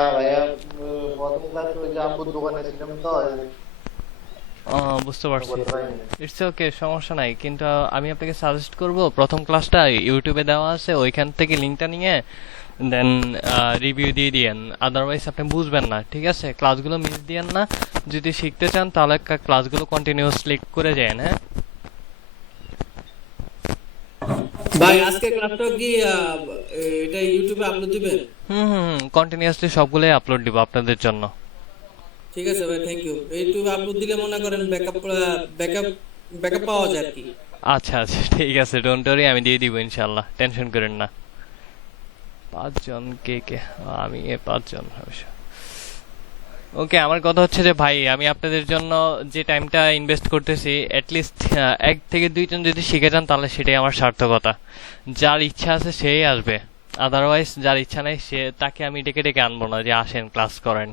হ্যাঁ ভাইয়া, প্রথম ক্লাসে ওই যে আব্বুর দোকানে ছিলাম তো বুঝতে মনে পারছি। করতে পারিনি। ইটস ওকে, সমস্যা নাই, কিন্তু আমি আপনাকে সাজেস্ট করব প্রথম ক্লাসটা ইউটিউবে দেওয়া আছে, ওইখান থেকে লিঙ্কটা নিয়ে দেন রিভিউ দিয়ে দিয়েন। আদারওয়াইজ আপনি বুঝবেন না, ঠিক আছে? ক্লাসগুলো মিস দিয়েন না। যদি শিখতে চান তাহলে ক্লাসগুলো কন্টিনিউয়াসলি করে যান, হ্যাঁ। ভাই আজকে ক্লাসটা কি এটা ইউটিউবে আপলোড দিবেন? হুম হুম হুম, কন্টিনিউয়াসলি সবগুলোই আপলোড দিব আপনাদের জন্য। ঠিক আছে ভাই, থ্যাংক ইউ। ইউটিউবে আপলোড দিলে মনে করেন ব্যাকআপ ব্যাকআপ ব্যাকআপ পাওয়া যায় আর কি। আচ্ছা আচ্ছা, ঠিক আছে, ডোন্ট ওয়ারি, আমি দিয়ে দিব ইনশাল্লাহ, টেনশন করেন না। 5 জন কে কে? আমি 5 জন অবশ্য। ওকে, আমার কথা হচ্ছে যে ভাই, আমি আপনাদের জন্য যে টাইমটা ইনভেস্ট করতেছি, অ্যাটলিস্ট 1 থেকে 2 জন যদি শিখে যান তাহলে সেটাই আমার সার্থকতা। যার ইচ্ছা আছে সেই আসবে, আদারওয়াইজ যার ইচ্ছা নাই সে তাকে আমি ডেকে ডেকে আনবো না যে আসেন ক্লাস করেন।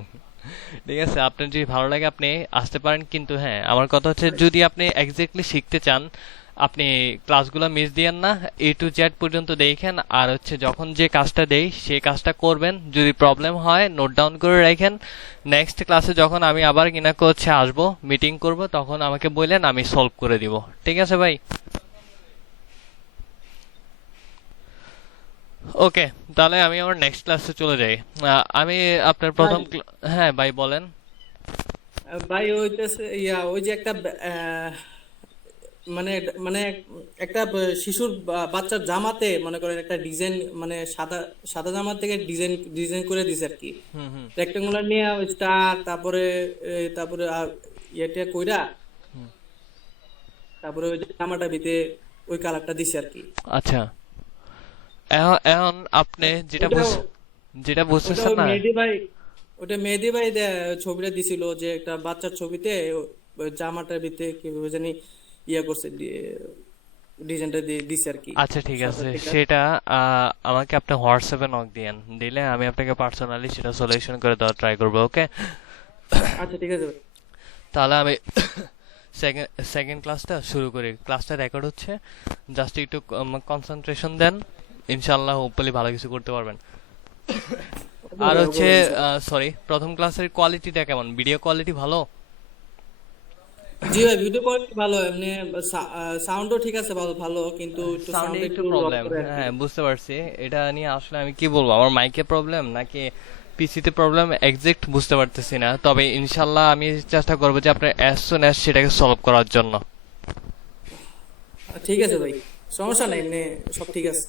ঠিক আছে, আপনার যদি ভালো লাগে আপনি আসতে পারেন, কিন্তু হ্যাঁ আমার কথা হচ্ছে যদি আপনি এক্স্যাক্টলি শিখতে চান আপনি ক্লাসগুলো মিস দিয়েন না, A to Z পর্যন্ত দেখেন, আর হচ্ছে যখন যে কাজটা দেই সেই কাজটা করবেন। যদি প্রবলেম হয় নোট ডাউন করে রাখেন, নেক্সট ক্লাসে যখন আমি আবার কিনা হচ্ছে আসবো, মিটিং করব, তখন আমাকে বললেন, আমি সলভ করে দিব। ঠিক আছে ভাই? ওকে, তাহলে আমি আমার নেক্সট ক্লাসে চলে যাই। আমি আপনার ভাই হ্যাঁ ভাই বলেন। ভাই ওইটাছে ওই যে একটা মানে মানে একটা শিশুর বাচ্চার জামাতে মনে করেন একটা ডিজাইন, মানে সাদা সাদা জামা থেকে ডিজাইন ডিজাইন করে দিছে আর কি। হুম হুম রেক্টাঙ্গুলার নিয়ে স্টার, তারপরে তারপরে ইয়েটা কইরা, তারপরে ওই যে জামাটা ভিতরে ওই কালারটা দিছে আর কি। আচ্ছা, এখন আপনি ওটাও যেটা ওটা বুঝতেছেন ওই না। মেহেদি ভাই, ওটা মেহেদি ভাই ছবিটা দিছিল যে একটা বাচ্চার ছবিতে ওই জামাটার ভিতরে কিভাবে জানি করছে, ডিজাইনটা দিয়ে দিছে আর কি, আচ্ছা ঠিক সাদা আছে, থেকে। সেটা আমাকে আপনি হোয়াটসঅ্যাপে নক দিয়েন, দিলে আমি আপনাকে পার্সোনালি সেটা সলিউশন করে দেওয়ার ট্রাই করবো, ওকে? আচ্ছা ঠিক আছে ভাই। তাহলে আমি সেকেন্ড সেকেন্ড ক্লাসটা শুরু করি। ক্লাসটা রেকর্ড হচ্ছে, জাস্ট একটু কনসেন্ট্রেশন দেন, ইনশাল্লাহ হোপফুলি ভালো কিছু করতে পারবেন। ওকে আর ভাই, ওকে হচ্ছে ভাই, ইনশাআল্লাহ। সরি, প্রথম ক্লাসের কোয়ালিটিটা কেমন? ভিডিও কোয়ালিটি ভালো? জি ভাই, ভিডিও কোয়ালিটি ভালো, এমনি সাউন্ডও ঠিক আছে, ভালো ভালো, কিন্তু একটু সাউন্ডে সাউন্ড একটু একটু ড্রপ প্রবলেম, করে আর কি। হ্যাঁ বুঝতে পারছি। এটা নিয়ে আসলে আমি কি বলবো, আমার মাইকে প্রবলেম নাকি পিসিতে প্রবলেম এক্সাক্ট বুঝতে পারতেছি না, তবে ইনশাল্লাহ আমি চেষ্টা করবো যে আপনার অ্যাজ সুন অ্যাজ সেটাকে সলভ করার জন্য। ঠিক আছে ভাই, সমস্যা নাই, এমনি সব ঠিক আছে।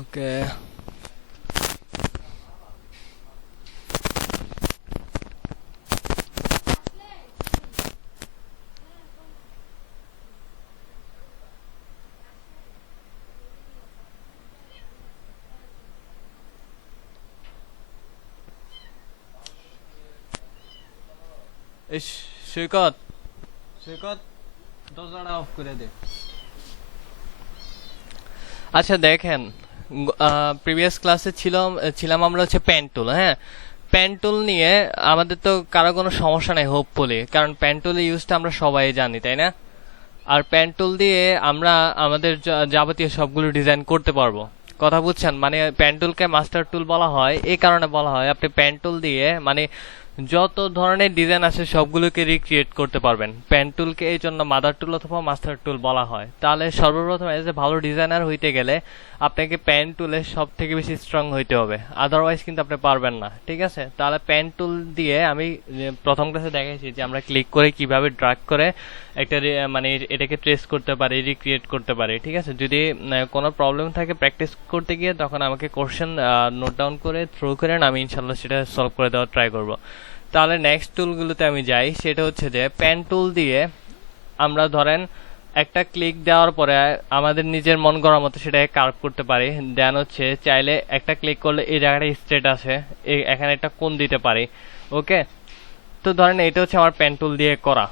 ওকে, ইস, সৈকত, সৈকত, দরজাটা অফ করে দে। আচ্ছা দেখেন, প্রিভিয়াস ক্লাসে ছিলাম আমরা হচ্ছে পেন টুল, হ্যাঁ। পেন টুল নিয়ে আমাদের তো কারো কোনো সমস্যা নেই হোপফুলি, কারণ পেন টুলের ইউজটা আমরা সবাই জানি, তাই না? আর পেন টুল দিয়ে আমরা আমাদের যাবতীয় সবগুলো ডিজাইন করতে পারবো। কথা বুঝছেন? মানে পেন টুলকে মাস্টার টুল বলা হয় এই কারণে বলা হয়, আপনি পেন টুল দিয়ে মানে যত ধরনের ডিজাইন আছে সবগুলোকে রিক্রিয়েট করতে পারবেন। পেন টুলকে এই জন্য মাদার টুল অথবা মাস্টার টুল বলা হয়। তাহলে সর্বপ্রথম এজ এ ভালো ডিজাইনার হইতে গেলে আপনাকে পেন টুলের সব থেকে বেশি স্ট্রং হইতে হবে, আদারওয়াইজ কিন্তু আপনি পারবেন না, ঠিক আছে? তাহলে পেন টুল দিয়ে আমি প্রথম ক্লাসে দেখাইছি যে আমরা ক্লিক করে কিভাবে ড্রাগ করে একটা মানে এটাকে ট্রেস করতে পারি, রিক্রিয়েট করতে পারি, ঠিক আছে? যদি কোনো প্রবলেম থাকে প্র্যাকটিস করতে গিয়ে, তখন আমাকে কোশ্চেন নোট ডাউন করে থ্রো করেন, আমি ইনশাল্লাহ সেটা সলভ করে দেওয়ার ট্রাই করব। তাহলে নেক্সট টুলগুলোতে আমি যাই, সেটা হচ্ছে যে পেন টুল দিয়ে আমরা ধরেন একটা ক্লিক দেওয়ার পরে আমাদের নিজের মন গড়া মতো সেটাকে কার্ভ করতে পারি। দেন হচ্ছে চাইলে একটা ক্লিক করলে এই জায়গাটা স্ট্রেট আসে, এখানে একটা কোণ দিতে পারি, ওকে? তো ধরেন এটা হচ্ছে আমার পেন টুল দিয়ে করা।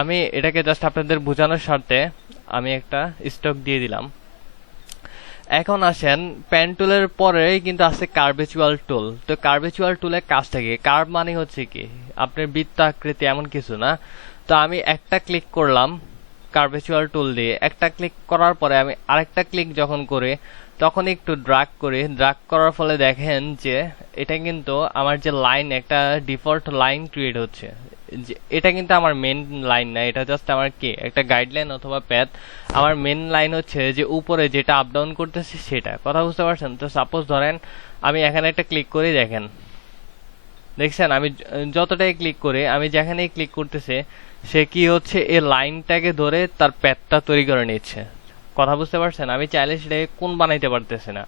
আমি এটাকে জাস্ট আপনাদের বোঝানোর স্বার্থে আমি একটা স্টক দিয়ে দিলাম। এখন আসেন, পেন টুলের পরেই কিন্তু আছে কার্ভেচুয়াল টুল। তো কার্ভেচুয়াল টুলের কাজটা কি? কার্ভ মানে হচ্ছে কি আপনার বৃত্ত আকৃতি, এমন কিছু না। তো আমি একটা ক্লিক করলাম কার্ভেচুয়াল টুল দিয়ে, একটা ক্লিক করার পরে আমি আরেকটা ক্লিক যখন করে তখন একটু ড্রাগ করি, ড্রাগ করার ফলে দেখেন যে এটা কিন্তু আমার যে লাইন, একটা ডিফল্ট লাইন ক্রিয়েট হচ্ছে। এটা কিন্তু আমার মেন লাইন না, এটা জাস্ট আমার কি একটা গাইডলাইন অথবা প্যাথ। আমার মেন লাইন হচ্ছে যে উপরে যেটা আপ ডাউন করতেছে সেটা, কথা বুঝতে পারছেন? তো সাপোজ ধরেন আমি এখানে একটা ক্লিক করি, দেখেন দেখছেন আমি যতটাই ক্লিক করে আমি যেখানেই ক্লিক করতেছে সে কি হচ্ছে এই লাইনটাকে ধরে তার প্যাথটা তৈরি করে নিচ্ছে, কথা বুঝতে পারছেন? আমি চাইলে সেটাকে কোন বানাইতে পারতেছি না।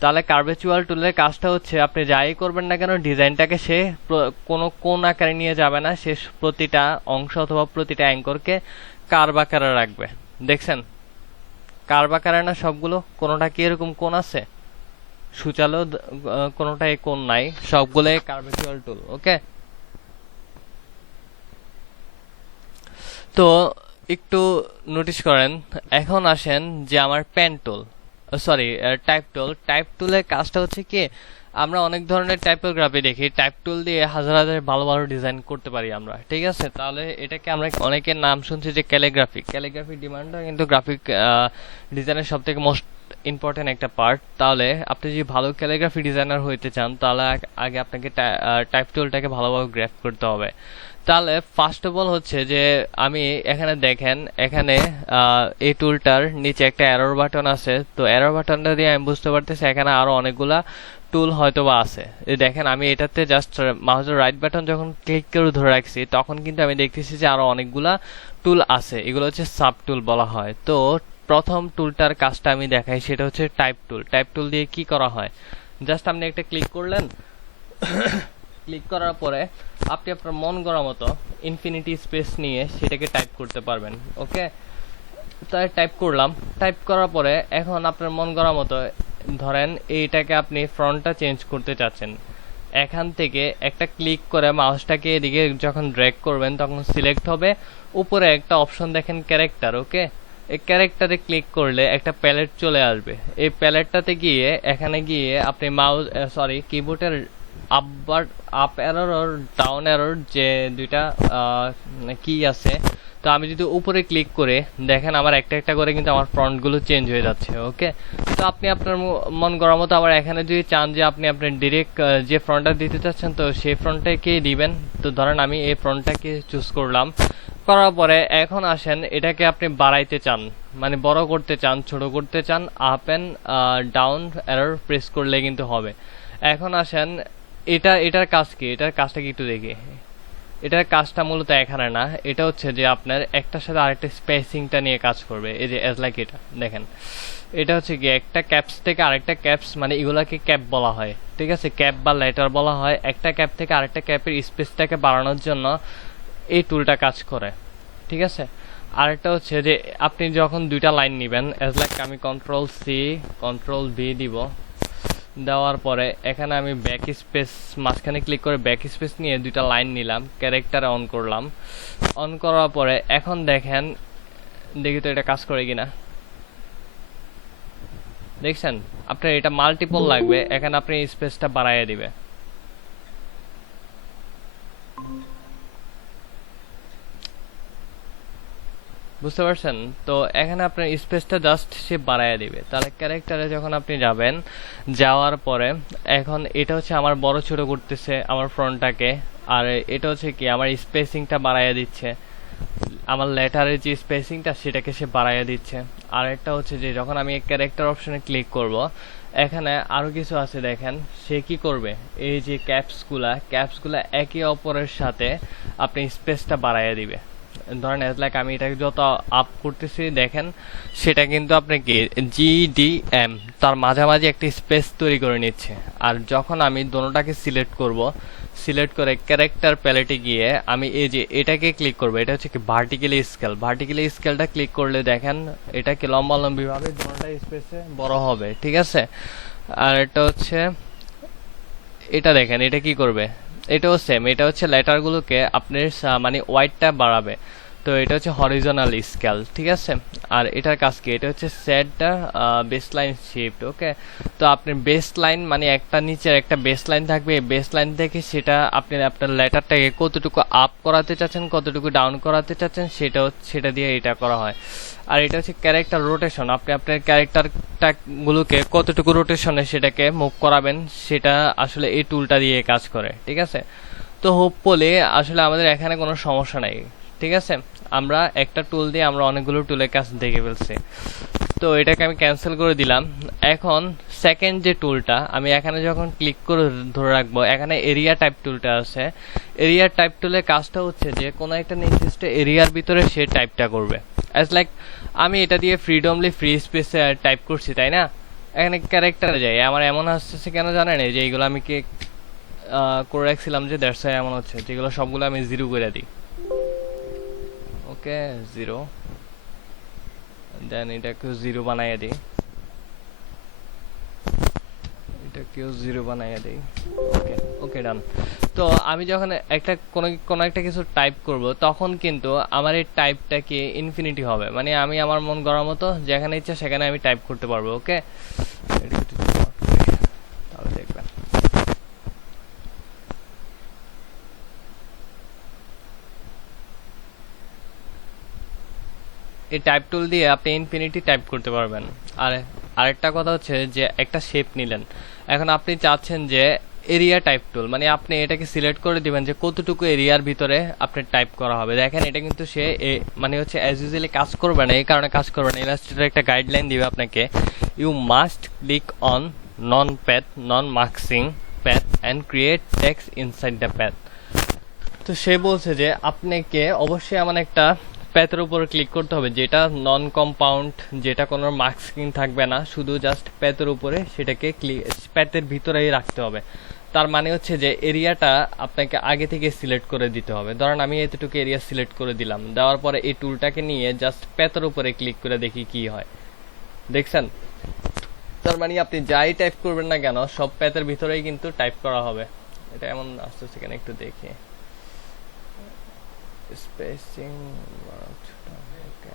তাহলে কার্ভেচুয়াল টুলের কাজটা হচ্ছে আপনি যাই করবেন না কেন ডিজাইনটাকে সে কোনো কোন আকারে নিয়ে যাবে না, সে প্রতিটা অংশ অথবা প্রতিটা অ্যাঙ্করকে কার্ভ আকারে রাখবে। দেখছেন কার্ভ আকারে না সবগুলো, কোনোটা কি এরকম কোন আছে? সুচালো কোনোটাই কোন নাই, সবগুলোই কার্ভেচুয়াল টুল। ওকে, তো একটু নোটিস করেন। এখন আসেন যে আমার pen tool, sorry type tool. Type টুলের কাজটা হচ্ছে কি, আমরা অনেক ধরনের টাইপোগ্রাফি দেখি, টাইপ টুল দিয়ে হাজার হাজার ভালো ভালো ডিজাইন করতে পারি আমরা, ঠিক আছে? তাহলে এটাকে আমরা অনেকের নাম শুনছি যে ক্যালিগ্রাফি। ক্যালিগ্রাফি ডিমান্ডটা কিন্তু গ্রাফিক ডিজাইনের সব থেকে মোস্ট ইম্পর্টেন্ট একটা পার্ট। তাহলে আপনি যদি ভালো ক্যালিগ্রাফি ডিজাইনার হইতে চান তাহলে আগে আপনাকে টাইপ টুলটাকে ভালোভাবে গ্রাফ করতে হবে। তাহলে ফার্স্ট অফ অল হচ্ছে যে আমি এখানে দেখেন, এখানে এই টুলটার নিচে একটা এরর বাটন আছে। তো এরর বাটনটা দিয়ে আমি বুঝতে পারতেছি এখানে আরো অনেকগুলা টুল হয়তো বা আছে। দেখেন আমি এটাতে জাস্ট মাউসের রাইট বাটন যখন ক্লিক করে ধরে রাখছি তখন কিন্তু আমি দেখতেছি যে আরো অনেকগুলা টুল আছে, এগুলো হচ্ছে সাব টুল বলা হয়। তো প্রথম টুলটার কাজটা আমি দেখাই, সেটা হচ্ছে টাইপ টুল। টাইপ টুল দিয়ে কি করা হয়, জাস্ট আপনি একটা ক্লিক করলেন, ক্লিক করার পরে আপনি আপনার মন গড়া মতো ইনফিনিটি স্পেস নিয়ে সেটাকে টাইপ করতে পারবেন। ওকে, তাই টাইপ করলাম। টাইপ করার পরে এখন আপনার মন গড়া মতো ধরেন এইটাকে আপনি ফ্রন্টটা চেঞ্জ করতে চাচ্ছেন, এখান থেকে একটা ক্লিক করে মাউসটাকে এদিকে যখন ড্র্যাগ করবেন তখন সিলেক্ট হবে, উপরে একটা অপশন দেখেন ক্যারেক্টার। ওকে, এই ক্যারেক্টারে ক্লিক করলে একটা প্যালেট চলে আসবে। এই প্যালেটটাতে গিয়ে এখানে গিয়ে আপনি মাউস কিবোর্ডের আপ অ্যারোর আর ডাউন অ্যারোর যে দুইটা কি আছে, তো আমি যদি উপরে ক্লিক করে দেখেন আমার একটা একটা করে কিন্তু আমার ফ্রন্ট গুলো চেঞ্জ হয়ে যাচ্ছে। ওকে, তো আপনি আপনার মন করার মতো আবার এখানে যদি চান যে আপনি আপনার ডিরেক্ট যে ফ্রন্টটা দিতে চাচ্ছেন তো সেই ফ্রন্টটাকে দিবেন। তো ধরেন আমি এই ফ্রন্টটাকে চুজ করলাম, করার পরে এখন আসেন এটাকে আপনি বাড়াইতে চান, মানে বড় করতে চান, ছোট করতে চান, up and down arrow press করলে কিন্তু হবে। এখন আসেন এটার কাজ কি, এটার কাজটা কি একটু দেখি। এটার কাজটা মূলত এখানে না, এটা হচ্ছে যে আপনার একটার সাথে আরেকটা স্পেসিংটা নিয়ে কাজ করবে। এই যে এজ লাইক এটা দেখেন, এটা হচ্ছে কি একটা ক্যাপস থেকে আরেকটা ক্যাপস, মানে এগুলাকে ক্যাপ বলা হয়, ঠিক আছে? ক্যাপ বা লেটার বলা হয়। একটা ক্যাপ থেকে আরেকটা ক্যাপের স্পেসটাকে বাড়ানোর জন্য এই টুলটা কাজ করে, ঠিক আছে? আরেকটা হচ্ছে যে আপনি যখন দুইটা লাইন নেবেন, এজ লাইক আমি কন্ট্রোল সি কন্ট্রোল ভি দিব, দেওয়ার পরে এখানে আমি ব্যাক স্পেস মাঝখানে ক্লিক করে ব্যাক স্পেস নিয়ে দুইটা লাইন নিলাম, ক্যারেক্টারে অন করলাম। অন করার পরে এখন দেখেন, দেখি তো এটা কাজ করে কিনা। দেখছেন আপনার এটা মাল্টিপল লাগবে, এখানে আপনি স্পেসটা বাড়াইয়া দিবে। বুঝতে পারছেন? তো এখানে আপনার স্পেসটা জাস্ট সে বাড়াইয়া দিবে। তাহলে ক্যারেক্টারে যখন আপনি যাবেন, যাওয়ার পরে এখন এটা হচ্ছে আমার বড় ছোট করতেছে আমার ফ্রন্টটাকে, আর এটা হচ্ছে কি আমার স্পেসিংটা বাড়াইয়া দিচ্ছে, আমার লেটারের যে স্পেসিংটা সেটাকে সে বাড়াইয়া দিচ্ছে। আর একটা হচ্ছে যে যখন আমি ক্যারেক্টার অপশনে ক্লিক করব, এখানে আরো কিছু আছে দেখেন, সে কি করবে, এই যে ক্যাপসগুলা একে অপরের সাথে আপনি স্পেসটা বাড়াইয়া দিবে। ধরেন এজ লাইক আমি এটাকে যত আপ করতেছি দেখেন সেটা কিন্তু আপনি কি GDM তার মাঝামাঝি একটা স্পেস তৈরি করে নিচ্ছে। আর যখন আমি দোনোটাকে সিলেক্ট করব, সিলেক্ট করে ক্যারেক্টার প্যালেটে গিয়ে আমি এই যে এটাকে ক্লিক করব, এটা হচ্ছে কি ভার্টিক্যালি স্কেলটা ক্লিক করলে দেখেন এটা কি লম্বালম্বি ভাবে দোনোটা স্পেসে বড় হবে, ঠিক আছে? আর এটা হচ্ছে এটা দেখেন এটা কি করবে, এটাও সেম, এটা হচ্ছে লেটারগুলোকে আপনার মানে ওয়াইডটা বাড়াবে। তো এটা হচ্ছে হরিজোনাল স্কেল, ঠিক আছে। আর এটার কাজ কি, এটা হচ্ছে সেট দ্য বেসলাইন শিফট। ওকে, তো আপনার বেসলাইন মানে একটা নিচের একটা বেসলাইন থাকবে, বেসলাইন থেকে সেটা আপনি আপনার লেটারটাকে কতটুকু আপ করাতে চাচ্ছেন কতটুকু ডাউন করাতে চাচ্ছেন সেটা দিয়ে এটা করা হয়। আর এটা হচ্ছে ক্যারেক্টার রোটেশন, আপনি আপনার ক্যারেক্টারটা গুলোকে কতটুকু রোটেশনে সেটাকে মুভ করাবেন সেটা আসলে এই টুলটা দিয়ে কাজ করে, ঠিক আছে। তো হোপফুলি আসলে আমাদের এখানে কোনো সমস্যা নাই, ঠিক আছে। আমরা একটা টুল দিয়ে আমরা অনেকগুলো টুলের কাজ দেখে ফেলছি, তো এটাকে আমি ক্যান্সেল করে দিলাম। এখন সেকেন্ড যে টুলটা আমি এখানে যখন ক্লিক করে ধরে রাখবো, এখানে এরিয়া টাইপ টুলটা আছে। এরিয়া টাইপ টুলের কাজটা হচ্ছে যে কোনো একটা নির্দিষ্ট এরিয়ার ভিতরে সে টাইপটা করবে। অ্যাজ লাইক আমি এটা দিয়ে ফ্রিডমলি ফ্রি স্পেসে টাইপ করছি, তাই না। এখানে ক্যারেক্টারে যাই, আমার এমন আসতেছে কেন জানেন, এই যে এইগুলো আমি কি করে রাখছিলাম যে দ্যাটস ওয়াই এমন হচ্ছে, যেগুলো সবগুলো আমি জিরো করে দিই। ওকে, জিরো, দেন এটাকেও জিরো বানাইয়া দিই, এটাকেও জিরো বানাইয়া দিই। ওকে ওকে, ডান। তো আমি যখন একটা কোনো একটা কিছু টাইপ করব তখন কিন্তু আমার এই টাইপটা কি ইনফিনিটি হবে, মানে আমি আমার মন গড়ার মতো যেখানে ইচ্ছা সেখানে আমি টাইপ করতে পারবো। ওকে, তাহলে দেখবেন এই টাইপ টুল দিয়ে আপনি ইনফিনিটি টাইপ করতে পারবেন। আর আরেকটা কথা হচ্ছে যে একটা শেপ নিলেন, এখন আপনি চাচ্ছেন যে এরিয়া টাইপ টুল, মানে আপনি এটাকে সিলেক্ট করে দিবেন যে কতটুকু এরিয়ার ভিতরে আপনার টাইপ করা হবে। দেখেন এটা কিন্তু সে মানে হচ্ছে অ্যাজ ইউজুয়ালি কাজ করবে না, এই কারণে কাজ করবে না। ইলাস্ট্রেটর একটা গাইডলাইন দিবে আপনাকে, you must click on non path non marking path and create text inside the path. তো সে বলছে যে আপনাকে অবশ্যই এমন একটা প্যাথের উপর ক্লিক করতে হবে যেটা নন কম্পাউন্ড, যেটা কোনো মার্কসিং থাকবে না, শুধু জাস্ট প্যাথের উপরে সেটাকে প্যাথের ভিতরেই রাখতে হবে। তার মানে হচ্ছে যে এরিয়াটা আপনাকে আগে থেকে সিলেক্ট করে দিতে হবে। ধরেন আমি এতটুকু এরিয়া সিলেক্ট করে দিলাম, দেওয়ার পরে এই টুলটাকে নিয়ে জাস্ট প্যাথের উপরে ক্লিক করে দেখি কি হয়, দেখছেন। তার মানে আপনি যাই টাইপ করবেন না কেন সব প্যাথের ভিতরেই কিন্তু টাইপ করা হবে। এটা এমন আসতেছে কেন একটু দেখি, স্পেসিং, ওকে।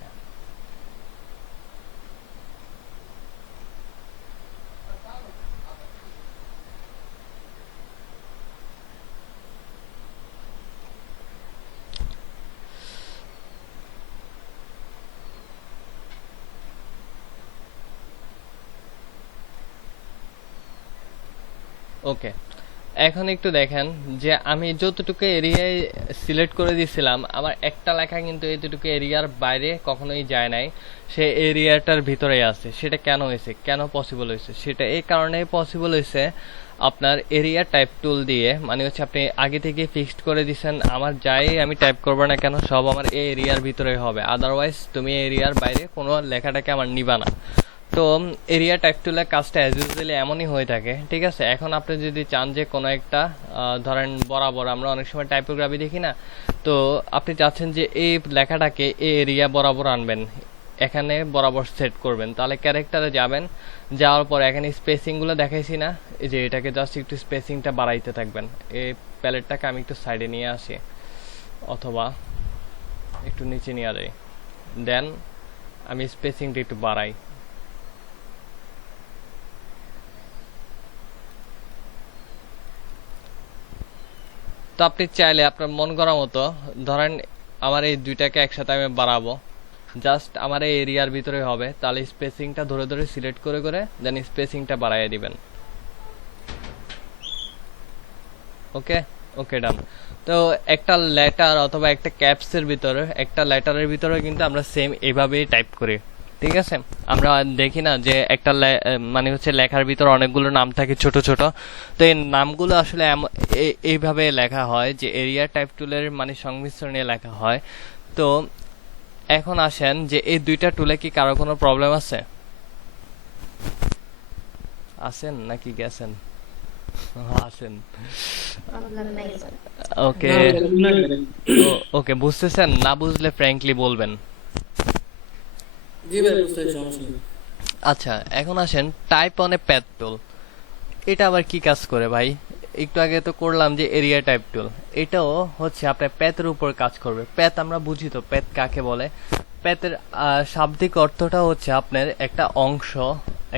ওকে, এখন একটু দেখেন যে আমি যতটুকু এরিয়ায় সিলেক্ট করে দিয়েছিলাম আমার একটা লেখা কিন্তু এতটুকু এরিয়ার বাইরে কখনোই যায় নাই, সে এরিয়াটার ভিতরেই আছে। সেটা কেন হয়েছে, কেন পসিবল হয়েছে, সেটা এই কারণে পসিবল হয়েছে আপনার এরিয়া টাইপ টুল দিয়ে, মানে হচ্ছে আপনি আগে থেকে ফিক্সড করে দিয়েছেন আমার যাই আমি টাইপ করবো না কেন সব আমার এই এরিয়ার ভিতরে হবে, আদারওয়াইজ তুমি এরিয়ার বাইরে কোনো লেখাটাকে আমার নিবা না। তো এরিয়া টাইপ টুলের কাজটা অ্যাজ ইউজুয়ালি এমনই হয়ে থাকে, ঠিক আছে। এখন আপনি যদি চান যে কোনো একটা ধরেন বরাবর, আমরা অনেক সময় টাইপোগ্রাফি দেখি না, তো আপনি চাচ্ছেন যে এই লেখাটাকে এই এরিয়া বরাবর আনবেন, এখানে বরাবর সেট করবেন, তাহলে ক্যারেক্টারে যাবেন, যাওয়ার পর এখানে স্পেসিংগুলো দেখাইছি না, এই যে এটাকে জাস্ট একটু স্পেসিংটা বাড়াইতে থাকবেন। এই প্যালেটটাকে আমি একটু সাইডে নিয়ে আসি অথবা একটু নিচে নিয়ে যাই, দেন আমি স্পেসিংটা একটু বাড়াই। তো আপনি চাইলে আপনার মন করা মতো ধরেন আমার এই দুইটাকে একসাথে আমি বাড়াবো, জাস্ট আমার এই এরিয়ার ভিতরে হবে, তাহলে স্পেসিংটা ধরে ধরে সিলেক্ট করে করে দেন স্পেসিংটা বাড়াইয়া দিবেন। ওকে ওকে, ডান। তো একটা লেটার অথবা একটা ক্যাপসের ভিতরে, একটা লেটারের ভিতরে কিন্তু আমরা সেম এইভাবেই টাইপ করি, ঠিক আছে। আমরা দেখি না যে একটা মানে হচ্ছে লেখার ভিতরে অনেকগুলো নাম থাকে ছোট ছোট, তো এই নামগুলো আসলে এইভাবে লেখা হয় যে এরিয়া টাইপ টুলের মানে সংমিশ্রণে লেখা হয়। তো এখন আসেন যে এই দুইটা টুলে কি কারো কোনো প্রবলেম আছে, আছেন নাকি গেছেন? আছেন, ওকে ওকে, বুঝতেছেন? না বুঝলে ফ্র্যাঙ্কলি বলবেন। জি ভাই, বুঝতে সমস্যা নেই। আচ্ছা, এখন আসেন টাইপ অন এ প্যাথ টুল। এটা আবার কি কাজ করে ভাই? একটু আগে তো করলাম যে এরিয়া টাইপ টুল, এটাও হচ্ছে আপনার প্যাতের উপর কাজ করবে। প্যাত আমরা বুঝি তো, প্যাত কাকে বলে। প্যাতের শাব্দিক অর্থটা হচ্ছে আপনার একটা অংশ,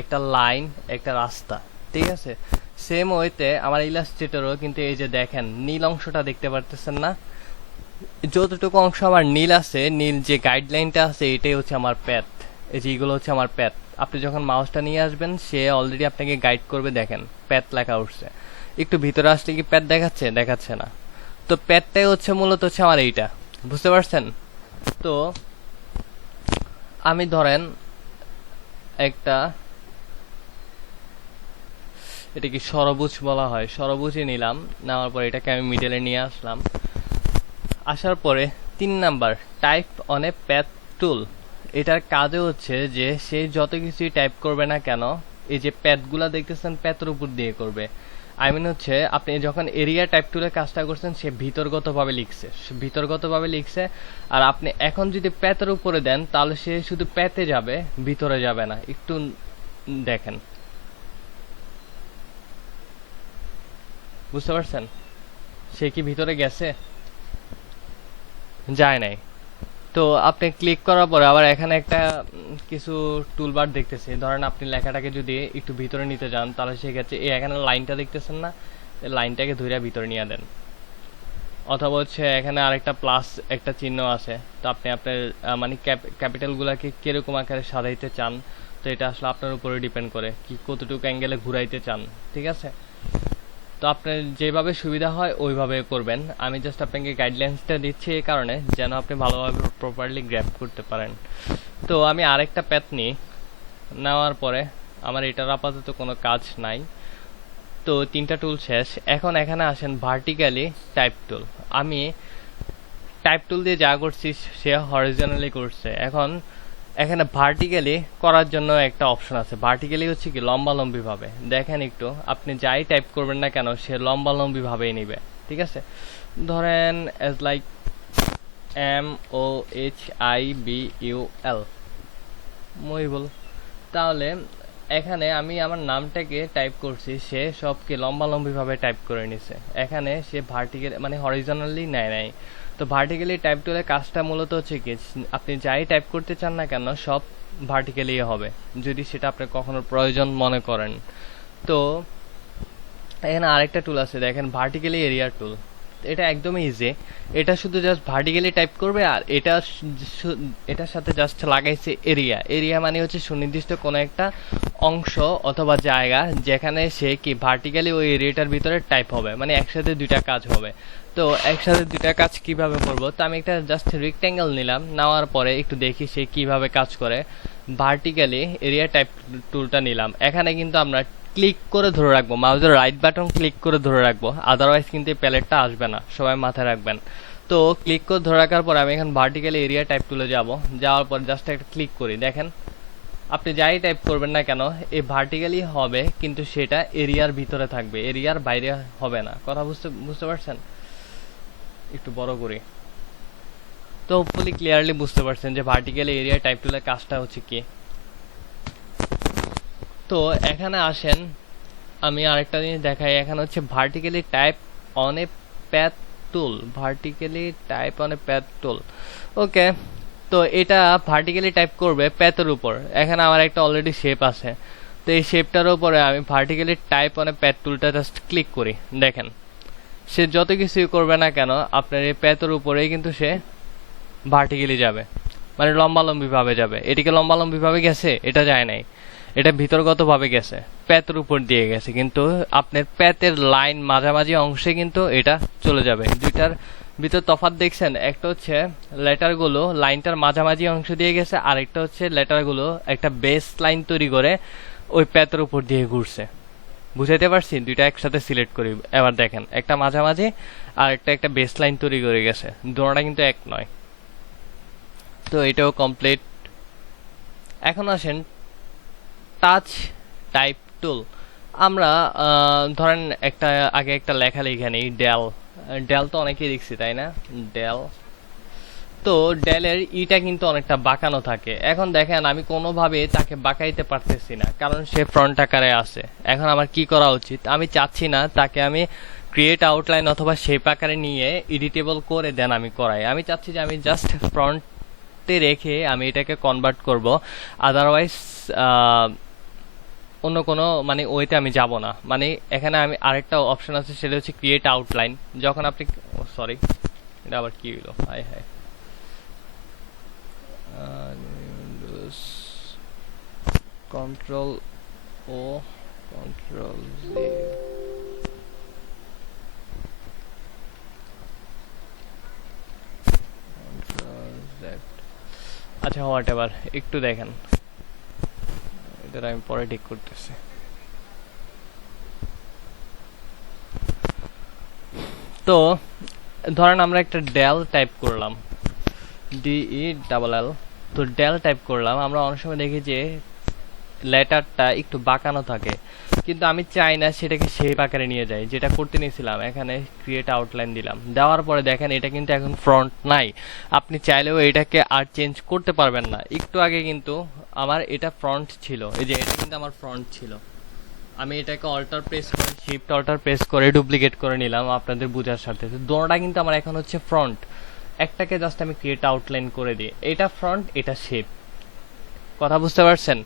একটা লাইন, একটা রাস্তা, ঠিক আছে। সেম ওয়েতে আমার ইলাস্ট্রেটরও কিন্তু এই যে দেখেন নীল অংশটা দেখতে পারতেছেন না, যতটুকু অংশ আমার নীল আছে, নীল যে গাইডলাইনটা আছে এটাই হচ্ছে আমার প্যাথ। এই যে এগুলো হচ্ছে আমার প্যাথ। আপনি যখন মাউসটা নিয়ে আসবেন সে অলরেডি আপনাকে গাইড করবে। দেখেন প্যাথ লেখা উঠছে, একটু ভিতরে আসলে কি প্যাথ দেখাচ্ছে? দেখাচ্ছে না। তো প্যাথটাই হচ্ছে মূলত হচ্ছে আমার এইটা, বুঝতে পারছেন? তো আমি ধরেন একটা, এটা কি ষড়ভুজ বলা হয়, ষড়ভুজই নিলাম। নেওয়ার পরে এটাকে আমি মিডলে নিয়ে আসলাম। আসার পরে 3 number type on a path tool. এটার কাজে হচ্ছে যে সে যত কিছুই টাইপ করবে না কেন, এই যে প্যাথগুলা দেখতেছেন প্যাথের উপর দিয়ে করবে। আই মিন হচ্ছে আপনি যখন এরিয়া টাইপ টুলের কাজটা করছেন সে ভিতরগতভাবে লিখছে, আর আপনি এখন যদি প্যাথের উপরে দেন তাহলে সে শুধু প্যাথে যাবে, ভিতরে যাবে না। একটু দেখেন, বুঝতে পারছেন? সে কি ভিতরে গেছে? যায় নাই। তো আপনি ক্লিক করার পরে আবার এখানে একটা কিছু টুলবার দেখতেছি। ধরেন আপনি লেখাটাকে যদি একটু ভিতরে নিতে চান তাহলে সেক্ষেত্রে এই এখানে লাইনটা দেখতেছেন না, এই লাইনটাকে ধরে ভিতরে নিয়ে দেন। অথবা হচ্ছে এখানে আরেকটা প্লাস একটা চিহ্ন আছে, তো আপনি আপনার মানে ক্যাপিটালগুলোকে কিরকম আকারে সাজাইতে চান, তো এটা আসলে আপনার উপরে ডিপেন্ড করে কি কতটুকু অ্যাঙ্গেলে ঘুরাইতে চান, ঠিক আছে। তো আপনার যেভাবে সুবিধা হয় ওইভাবে করবেন। আমি জাস্ট আপনাকে গাইডলাইন্সটা দিচ্ছি এই কারণে যেন আপনি ভালোভাবে প্রপারলি গ্র্যাব করতে পারেন। তো আমি আরেকটা প্যাথ নিই, নেওয়ার পরে আমার এটার আপাতত কোনো কাজ নাই। তো 3টা টুল শেষ। এখন এখানে আসেন ভার্টিক্যালি টাইপ টুল। আমি টাইপ টুল দিয়ে যা করছি সে হরিজন্টালি করছে। এখন এখানে ভার্টিক্যালি করার জন্য একটা অপশন আছে। ভার্টিক্যালি হচ্ছে কি লম্বালম্বি ভাবে। দেখেন একটু, আপনি যাই টাইপ করবেন না কেন সে লম্বালম্বি ভাবেই নিবে, ঠিক আছে। ধরেন এজ লাইক MOHIBUL, মহিবুল। তাহলে এখানে আমি আমার নামটাকে টাইপ করছি, সে সবকে লম্বালম্বি ভাবে টাইপ করে নিছে। এখানে সে ভার্টিক্যাল মানে হরিজন্টালি নেয় নাই। তো ভার্টিক্যালি টাইপ টুলের কাজটা মূলত হচ্ছে কি, আপনি যাই টাইপ করতে চান না কেন সব ভার্টিক্যালি হবে, যদি সেটা আপনি কখনো প্রয়োজন মনে করেন। তো এখানে আরেকটা টুল আছে দেখেন, ভার্টিক্যালি এরিয়া টুল। এটা একদমই ইজি। এটা শুধু জাস্ট ভার্টিক্যালি টাইপ করবে, আর এটার সাথে জাস্ট লাগাইছে এরিয়া। এরিয়া মানে হচ্ছে সুনির্দিষ্ট কোনো একটা অংশ অথবা জায়গা যেখানে সে কি ভার্টিক্যালি ওই এরিয়াটার ভিতরে টাইপ হবে, মানে একসাথে দুইটা কাজ হবে। তো একসাথে দুইটা কাজ কিভাবে করবো, তো আমি একটা জাস্ট রেক্ট্যাঙ্গেল নিলাম, নেওয়ার পরে একটু দেখি সে কিভাবে কাজ করে। ভার্টিক্যালি এরিয়া টাইপ টুলটা নিলাম। এখানে কিন্তু আমরা ক্লিক করে ধরে রাখবো, মাউসের রাইট বাটন ক্লিক করে ধরে রাখবো, আদারওয়াইজ কিন্তু এই প্যালেটটা আসবে না, সবাই মাথায় রাখবেন। তো ক্লিক করে ধরে রাখার পর আমি এখন ভার্টিক্যালি এরিয়া টাইপ টুলে যাব। যাওয়ার পর জাস্ট একটা ক্লিক করি। দেখেন আপনি যাই টাইপ করবেন না কেন এই ভার্টিক্যালি হবে, কিন্তু সেটা এরিয়ার ভিতরে থাকবে, এরিয়ার বাইরে হবে না। কথা বুঝতে পারছেন? একটু বড় করি। তো হোপফুলি ক্লিয়ারলি বুঝতে পারছেন যে ভার্টিক্যালি এরিয়া টাইপ টুলের কাজটা হচ্ছে কি। তো এখানে আসেন, আমি আরেকটা জিনিস দেখাই। এখানে হচ্ছে vertically type on a path tool, vertically type on a path tool. Okay, তো এটা ভার্টিক্যালি টাইপ করবে প্যাথের উপর। এখানে আমার একটা অলরেডি শেপ আছে, তো এই শেপটার উপরে আমি vertically type on a path টুলটা জাস্ট ক্লিক করি। দেখেন সে যত কিছুই করবে না কেন আপনার এই প্যাথের উপরেই কিন্তু সে ভার্টিক্যালি যাবে, মানে লম্বালম্বি ভাবে যাবে। এটিকে লম্বালম্বি ভাবে গেছে, এটা যায় নাই, এটা ভিতরগত ভাবে গেছে, প্যাথের উপর দিয়ে গেছে, কিন্তু আপনার প্যাথের লাইন মাঝামাঝি অংশে কিন্তু এটা চলে যাবে। দুইটার ভিতর তফাৎ দেখছেন? একটা হচ্ছে লেটারগুলো লাইনটার মাঝামাঝি অংশ দিয়ে গেছে, আর একটা হচ্ছে লেটারগুলো একটা বেস লাইন তৈরি করে ওই প্যাথের উপর দিয়ে ঘুরছে। বুঝাইতে পারছি? দুইটা একসাথে সিলেক্ট করি। এবার দেখেন একটা মাঝামাঝি আর একটা বেস লাইন তৈরি করে গেছে, দুটোটা কিন্তু এক নয়। তো এটাও কমপ্লিট। এখন আসেন টাচ টাইপ টুল। আমরা ধরেন আগে একটা লেখা লিখে নিই, ডেল তো অনেকেই লিখছি তাই না, ডেল। তো ডেলের ইটা কিন্তু অনেকটা বাঁকানো থাকে। এখন দেখেন আমি কোনোভাবে তাকে বাঁকাইতে পারতেছি না, কারণ সে ফ্রন্ট আকারে আছে। এখন আমার কি করা উচিত? আমি চাচ্ছি না তাকে আমি ক্রিয়েট আউটলাইন অথবা শেপ আকারে নিয়ে এডিটেবল করে দেন আমি করাই। আমি চাচ্ছি যে আমি জাস্ট ফ্রন্টে রেখে আমি এটাকে কনভার্ট করব, আদারওয়াইজ অন্য কোনো মানে ওইতে আমি যাব না। মানে এখানে আমি আরেকটা অপশন আছে, সেটা হচ্ছে ক্রিয়েট আউটলাইন। যখন আপনি সরি, এটা আবার কি হলো, হায় হায়, কন্ট্রোল ও কন্ট্রোল জে, আচ্ছা হোয়াট এভার, একটু দেখেন, এটা আমি পরে ঠিক করতেছি। তো ধরেন আমরা একটা ডেল টাইপ করলাম, DELL, তো ডেল টাইপ করলাম। আমরা অনেক সময় দেখি যে লেটারটা একটু বাঁকানো থাকে, কিন্তু আমি চাই না সেটাকে শেপ আকারে নিয়ে যাই। যেটা করতে নিয়েছিলাম, এখানে ক্রিয়েট আউটলাইন দিলাম, দেওয়ার পরে দেখেন এটা কিন্তু এখন ফ্রন্ট নাই। আপনি চাইলেও এটাকে আর চেঞ্জ করতে পারবেন না। একটু আগে কিন্তু আমার এটা ফ্রন্ট ছিল, এই যে এটা কিন্তু আমার ফ্রন্ট ছিল। আমি এটাকে অল্টার প্রেস করে, শিফট অল্টার প্রেস করে ডুপ্লিকেট করে নিলাম আপনাদের বোঝার সাথে। দোনোটা কিন্তু আমার এখন হচ্ছে ফ্রন্ট। একটাকে জাস্ট আমি ক্রিয়েট আউটলাইন করে দিই, এটা ফ্রন্ট, এটা শেপ। কথা বুঝতে পারছেন?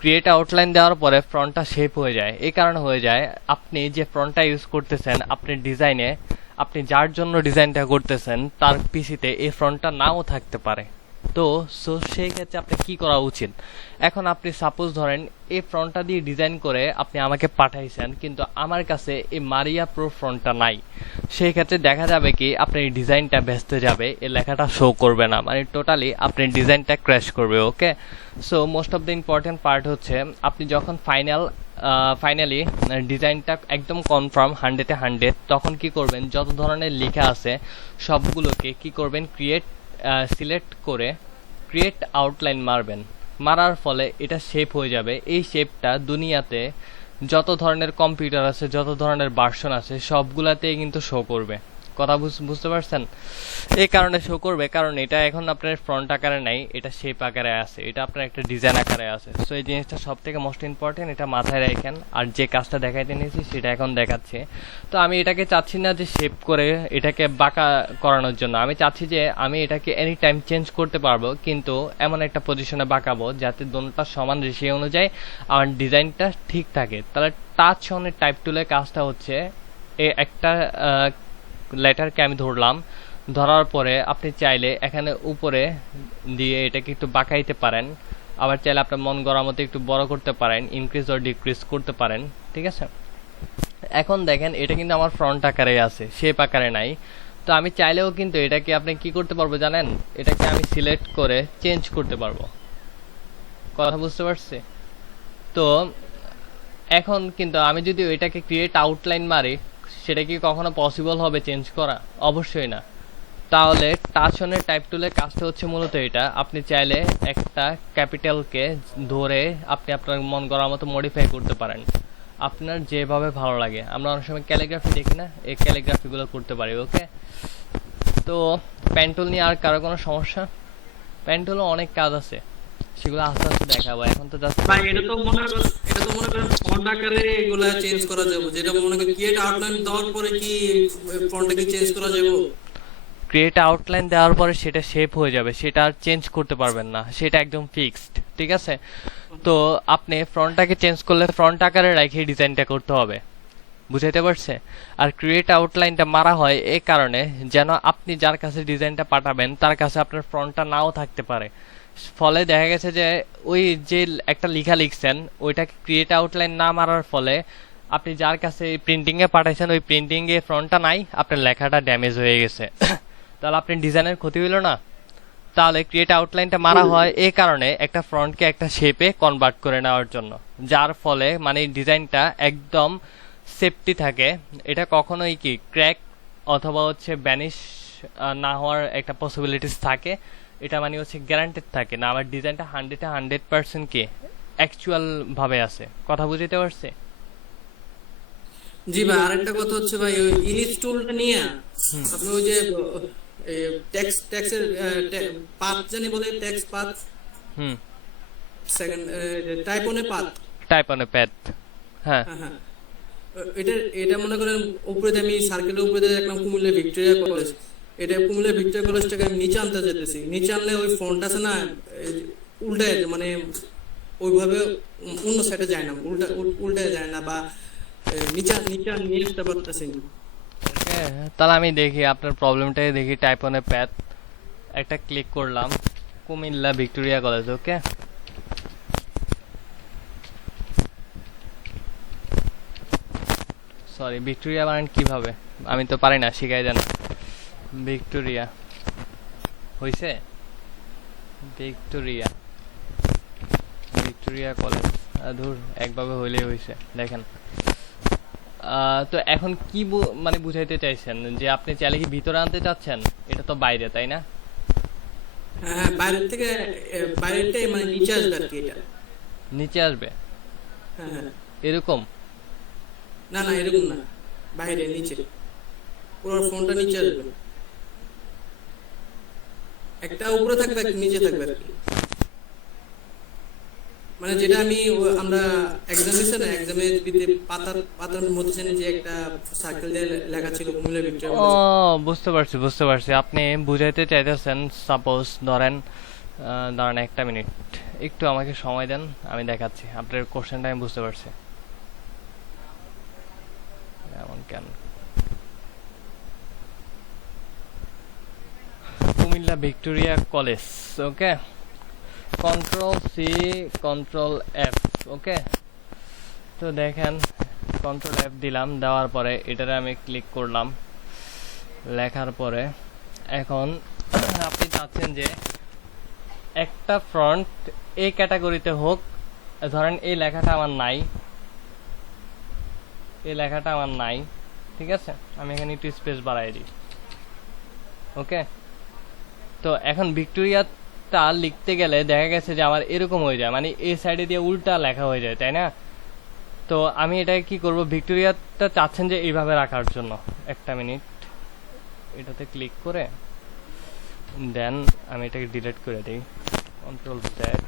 ক্রিয়েট আউটলাইন দেওয়ার পরে ফ্রন্টটা শেপ হয়ে যায়। এই কারণে হয়ে যায়, আপনি যে ফ্রন্টটা ইউজ করতেছেন আপনি ডিজাইনে, আপনি যার জন্য ডিজাইনটা করতেছেন তার পিসিতে এই ফ্রন্টটা নাও থাকতে পারে। তো সেই ক্ষেত্রে আপনি কি করা উচিত? এখন আপনি সাপোজ ধরেন এই ফ্রন্টটা দিয়ে ডিজাইন করে আপনি আমাকে পাঠাইছেন, কিন্তু আমার কাছে এই মারিয়া প্রো ফ্রন্টটা নাই। সেই ক্ষেত্রে দেখা যাবে কি আপনার এই ডিজাইনটা ভেস্তে যাবে, এই লেখাটা শো করবে না, মানে টোটালি আপনার ডিজাইনটা ক্র্যাশ করবে। Okay, so most of the important part হচ্ছে আপনি যখন ফাইনালি ডিজাইনটা একদম কনফার্ম 100-এ 100, তখন কি করবেন, যত ধরনের লেখা আছে সবগুলোকে কি করবেন, সিলেক্ট করে ক্রিয়েট আউটলাইন মারবেন। মারার ফলে এটা শেপ হয়ে যাবে। এই শেপটা দুনিয়াতে যত ধরনের কম্পিউটার আছে, যত ধরনের ভার্সন আছে, সবগুলাতেই কিন্তু শো করবে। কথা বুঝতে পারছেন? এই কারণে শো করবে কারণ এটা এখন আপনার ফ্রন্ট আকারে নাই, এটা শেপ আকারে আছে, এটা আপনার একটা ডিজাইন আকারে আছে। সো এই জিনিসটা সব থেকে মোস্ট ইম্পর্টেন্ট, এটা মাথায় রাখেন। আর যে কাজটা দেখাইতে নিয়েছি সেটা এখন দেখাচ্ছে। তো আমি এটাকে চাচ্ছি না যে শেপ করে এটাকে বাঁকা করানোর জন্য, আমি চাচ্ছি যে আমি এটাকে এনি টাইম চেঞ্জ করতে পারবো, কিন্তু এমন একটা পজিশনে বাঁকাবো যাতে দোনোটা সমান রেশিও অনুযায়ী আমার ডিজাইনটা ঠিক থাকে। তাহলে টাচ অনের টাইপ টুলের কাজটা হচ্ছে একটা লেটারকে আমি ধরলাম, ধরার পরে আপনি চাইলে এখানে উপরে দিয়ে এটাকে একটু বাঁকাইতে পারেন, আবার চাইলে আপনার মন গড়ার মতো একটু বড় করতে পারেন, ইনক্রিজ অর ডিক্রিজ করতে পারেন। ঠিক আছে, এখন দেখেন এটা কিন্তু আমার ফ্রন্ট আকারে আছে, শেপ আকারে নাই। তো আমি চাইলেও কিন্তু এটাকে আপনি কি করতে পারবো জানেন, এটাকে আমি সিলেক্ট করে চেঞ্জ করতে পারবো। কথা বুঝতে পারছি? তো এখন কিন্তু আমি যদি এটাকে ক্রিয়েট আউটলাইন মারি, সেটা কি কখনো পসিবল হবে চেঞ্জ করা? অবশ্যই না। তাহলে টাচ অনের টাইপ টুলের কাজটা হচ্ছে মূলত এটা, আপনি চাইলে একটা ক্যাপিটালকে ধরে আপনি আপনার মন করার মতো মডিফাই করতে পারেন, আপনার যেভাবে ভালো লাগে। আমরা অনেক সময় ক্যালিগ্রাফি দেখি না, এই ক্যালিগ্রাফিগুলো করতে পারি। ওকে, তো পেন টুল নিয়ে আর কারো কোনো সমস্যা? পেন টুলও অনেক কাজ আছে, সেগুলো আস্তে আস্তে দেখাবো। এখন তো জাস্ট ভাই এটা তো মনে করেন ফন্ট আকারে এগুলা চেঞ্জ করা যাবে, যেটা মনে করেন ক্রিয়েট আউটলাইন দেওয়ার পরে কি ফন্টটা কি চেঞ্জ করা যাবে? ক্রিয়েট আউটলাইন দেওয়ার পরে সেটা শেপ হয়ে যাবে, সেটা আর চেঞ্জ করতে পারবেন না, সেটা একদম ফিক্সড। ঠিক আছে, তো আপনি ফ্রন্টটাকে চেঞ্জ করলে ফ্রন্ট আকারে রেখে ডিজাইনটা করতে হবে। বুঝাইতে পারছে? আর ক্রিয়েট আউটলাইনটা মারা হয় এই কারণে যেন আপনি যার কাছে ডিজাইনটা পাঠাবেন তার কাছে আপনার ফ্রন্টটা নাও থাকতে পারে। ফলে দেখা গেছে যে ওই যে একটা লেখা লিখছেন ওইটাকে ক্রিয়েট আউটলাইন না মারার ফলে আপনি যার কাছে প্রিন্টিং এ পাঠাইছেন ওই প্রিন্টিং এ ফ্রন্টটা নাই, আপনার লেখাটা ড্যামেজ হয়ে গেছে। তাহলে আপনার ডিজাইনের ক্ষতি হইল না? তাহলে ক্রিয়েট আউটলাইনটা মারা হয় এই কারণে একটা ফ্রন্টকে একটা শেপে কনভার্ট করে নেওয়ার জন্য, যার ফলে মানে ডিজাইনটা একদম সেফটি থাকে। এটা কখনোই কি ক্র্যাক অথবা হচ্ছে ব্যানিশ না হওয়ার একটা পসিবিলিটিস থাকে। এটা মানে হচ্ছে গ্যারান্টেড থাকে না আমার ডিজাইনটা 100% কি অ্যাকচুয়াল ভাবে আছে। কথা বুঝতে পারছে? জি ভাই, আরেকটা কথা হচ্ছে ভাই, ওই ইলিশ টুলটা নিয়ে আপনি ওই যে ট্যাক্সের পাথ জানি বলে, tax path, second type on A path, type on a path, হ্যাঁ হ্যাঁ, এটা এটা মনে করেন উপরে দিয়ে আমি সার্কেলের উপরে দিয়ে দেখলাম কুমিল্লা ভিক্টোরিয়া কলেজ, এটা কুমিল্লা ভিক্টোরিয়া কলেজটাকে আমি নিচে আনতে যেতেছি, নিচে আনলে ওই ফন্ট আছে না উল্টায় মানে ওইভাবে অন্য সাইডে যায় না, উল্টায় যায় না বা নিচে নিচে নিয়ে আসতে পারতেছি না। হ্যাঁ, তাহলে আমি দেখি আপনার প্রবলেমটাই দেখি। টাইপ অন এ প্যাথ একটা ক্লিক করলাম, কুমিল্লা ভিক্টোরিয়া কলেজ। ওকে, সরি ভিক্টোরিয়া বানান কিভাবে আমি তো পারি না, শিখাই দেন। ভিক্টোরিয়া হইছে, ভিক্টোরিয়া ভিক্টোরিয়া কলেজ, ধুর একভাবে হইলেই হইছে। দেখেন তো এখন কি মানে বুঝাইতে চাইছেন যে আপনি চাইলে কি ভিতরে আনতে চাচ্ছেন? এটা তো বাইরে, তাই না? হ্যাঁ, বাইরের থেকে বাইরেটাই মানে নিচে আসবে আর কি, এটা নিচে আসবে হ্যাঁ হ্যাঁ। এরকম? না না এরকম না, বাইরে নিচে পুরো ফোনটা নিচে আসবে, একটা উপরে থাকবে একটা নিচে থাকবে আর কি। মানে যেটা আমি আমরা এক্সাম দিছি না, এক্সামে দিতে পাতার পাতার মধ্যে যে একটা সার্কেল দিয়ে লেখা ছিল কুমিল্লা ভিক্টোরিয়া ও কলেজ। বুঝতে পারছি বুঝতে পারছি, আপনি বুঝাইতে চাইতেছেন সাপোজ ধরেন দাঁড়ান একটা মিনিট, একটু আমাকে সময় দেন, আমি দেখাচ্ছি আপনার কোশ্চেনটা আমি বুঝতে পারছি। এমন কেন? কুমিল্লা ভিক্টোরিয়া কলেজ, ওকে, কন্ট্রোল সি কন্ট্রোল এফ। ওকে, তো দেখেন কন্ট্রোল এফ দিলাম, দেওয়ার পরে এটারে আমি ক্লিক করলাম, লেখার পরে এখন আপনি চাচ্ছেন যে একটা ফ্রন্ট এই ক্যাটাগরিতে হোক। ধরেন এই লেখাটা আমার নাই, এই লেখাটা আমার নাই, ঠিক আছে, আমি এখানে একটু স্পেস বাড়াই দিই। ওকে, তো এখন ভিক্টোরিয়াটা লিখতে গেলে দেখা গেছে যে আমার এরকম হয়ে যায়, মানে এই সাইডে দিয়ে উল্টা লেখা হয়ে যায়, তাই না? তো আমি এটাকে কি করব, ভিক্টোরিয়াটা চাচ্ছেন যে এইভাবে রাখার জন্য, একটা মিনিট, এটাতে ক্লিক করে দেন আমি এটাকে ডিলিট করে দিই, কন্ট্রোল জেড।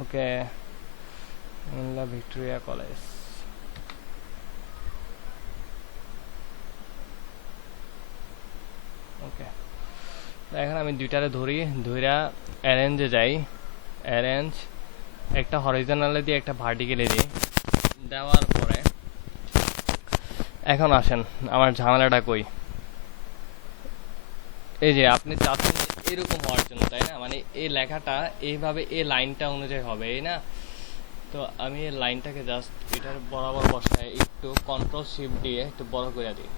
ওকে, ভিক্টোরিয়া কলেজ, ওকে, এখন আমি দুইটারে ধরি, ধইরা অ্যারেঞ্জে যাই, অ্যারেঞ্জ একটা হরিজোনালে দিয়ে একটা ভার্টিক্যালে দিই, দেওয়ার পরে এখন আসেন আমার ঝামেলাটা কই। এই যে আপনি চাচ্ছেন এরকম হওয়ার জন্য, তাই না? মানে এই লেখাটা এইভাবে এই লাইনটা অনুযায়ী হবে, এই না? তো আমি এই লাইনটাকে জাস্ট এটার বরাবর বসায় একটু কন্ট্রোল শিফট দিয়ে একটু বড় করে দিই।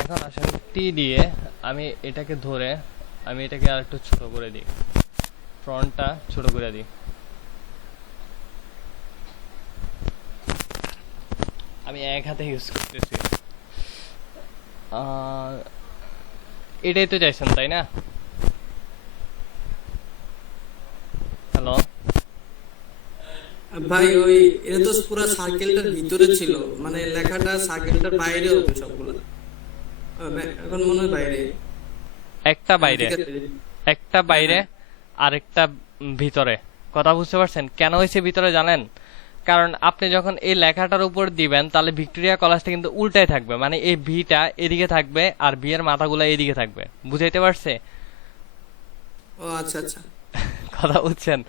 এখন আসেন টি দিয়ে আমি এটাকে ধরে আমি এটাকে আর একটু ছোট করে দিই, ফ্রন্টটা ছোট করে দিই। আমি এক হাতে ইউজ করতেছি, এটাই তো চাইছেন, তাই না? হ্যালো ভাই ওই এটা তো পুরো সার্কেলটার ভিতরে ছিল, মানে লেখাটা সার্কেলটার বাইরে হবে সবগুলো, এখন মনে হয় বাইরে। একটা হ্যাঁ বাইরে, ঠিক আছে। একটা হ্যাঁ বাইরে, হ্যাঁ আরেকটা ভিতরে। কথা বুঝতে পারছেন কেন হয়েছে ভিতরে জানেন? কারণ আপনি যখন এই লেখাটার উপর দিবেন তাহলে ভিক্টোরিয়া কলেজটা কিন্তু উল্টায় থাকবে, মানে এই ভিটা এদিকে থাকবে আর ভি এর মাথাগুলো এদিকে থাকবে। বুঝাইতে পারছে? ও আচ্ছা আচ্ছা। কথা বুঝছেন?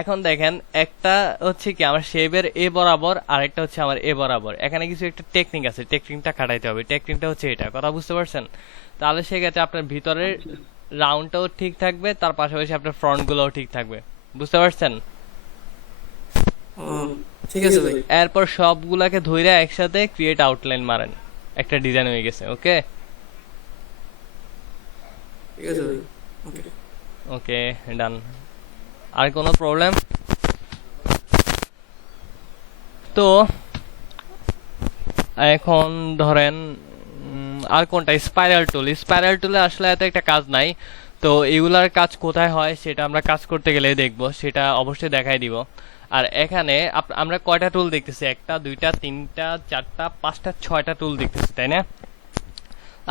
এখন দেখেন একটা হচ্ছে কি আমার শেপের এ বরাবর, আর একটা হচ্ছে আমার এ বরাবর। এখানে কিছু একটা টেকনিক আছে, টেকনিকটা খাটাইতে হবে। টেকনিকটা হচ্ছে এটা, কথা বুঝতে পারছেন? তাহলে সেক্ষেত্রে আপনার ভিতরের রাউন্ডটাও ঠিক থাকবে, তার পাশাপাশি আপনার ফ্রন্ট গুলোও ঠিক থাকবে। বুঝতে পারছেন? ও ঠিক আছে ভাই। এরপর সবগুলাকে ধইরা একসাথে ক্রিয়েট আউটলাইন মারেন, একটা ডিজাইন হয়ে গেছে। ওকে ঠিক আছে ভাই। ওকে। ওকে ডান। আর কোনো প্রবলেম? তো এখন ধরেন আর কোনটা, স্পাইরাল টুল। স্পাইরাল টুলে আসলে এত একটা কাজ নাই, তো এগুলার কাজ কোথায় হয় সেটা আমরা কাজ করতে গেলে দেখবো, সেটা অবশ্যই দেখাই দিব। আর এখানে আমরা কয়টা টুল দেখতেছি? একটা, দুইটা, তিনটা, চারটা, পাঁচটা, ছয়টা টুল দেখতেছি, তাই না?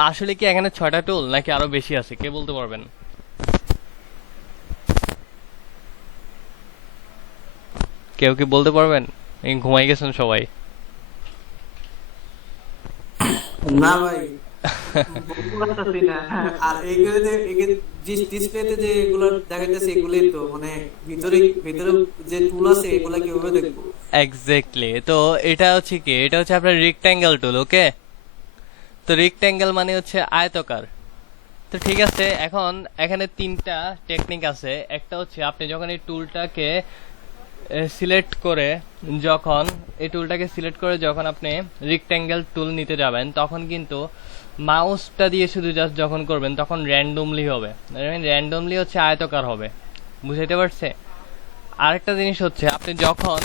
আসলে কি এখানে ছয়টা টুল নাকি আরো বেশি আছে, কে বলতে পারবেন? কেউ কি বলতে পারবেন? এই ঘুমাই গেছেন সবাই। না ভাই, বলতে পারতাছি না। আর ডিসপ্লেতে যে এগুলো দেখাইতেছে এগুলোই তো মানে ভিতরে ভিতরে যে টুল আছে এগুলা কিভাবে দেখবো? এক্স্যাক্টলি। তো এটা হচ্ছে কি, এটা হচ্ছে আপনার রেক্ট্যাঙ্গেল টুল। ওকে, তো রেক্ট্যাঙ্গেল মানে হচ্ছে আয়তাকার। তো ঠিক আছে, এখন এখানে তিনটা টেকনিক আছে। একটা হচ্ছে আপনি যখন এই টুলটাকে সিলেক্ট করে যখন আপনি রেক্ট্যাঙ্গেল টুল নিতে যাবেন, তখন কিন্তু মাউসটা দিয়ে শুধু জাস্ট যখন করবেন তখন র্যান্ডমলি হবে, র্যান্ডমলি হচ্ছে আয়তাকার হবে। বুঝাইতে পারছে? আরেকটা জিনিস হচ্ছে আপনি যখন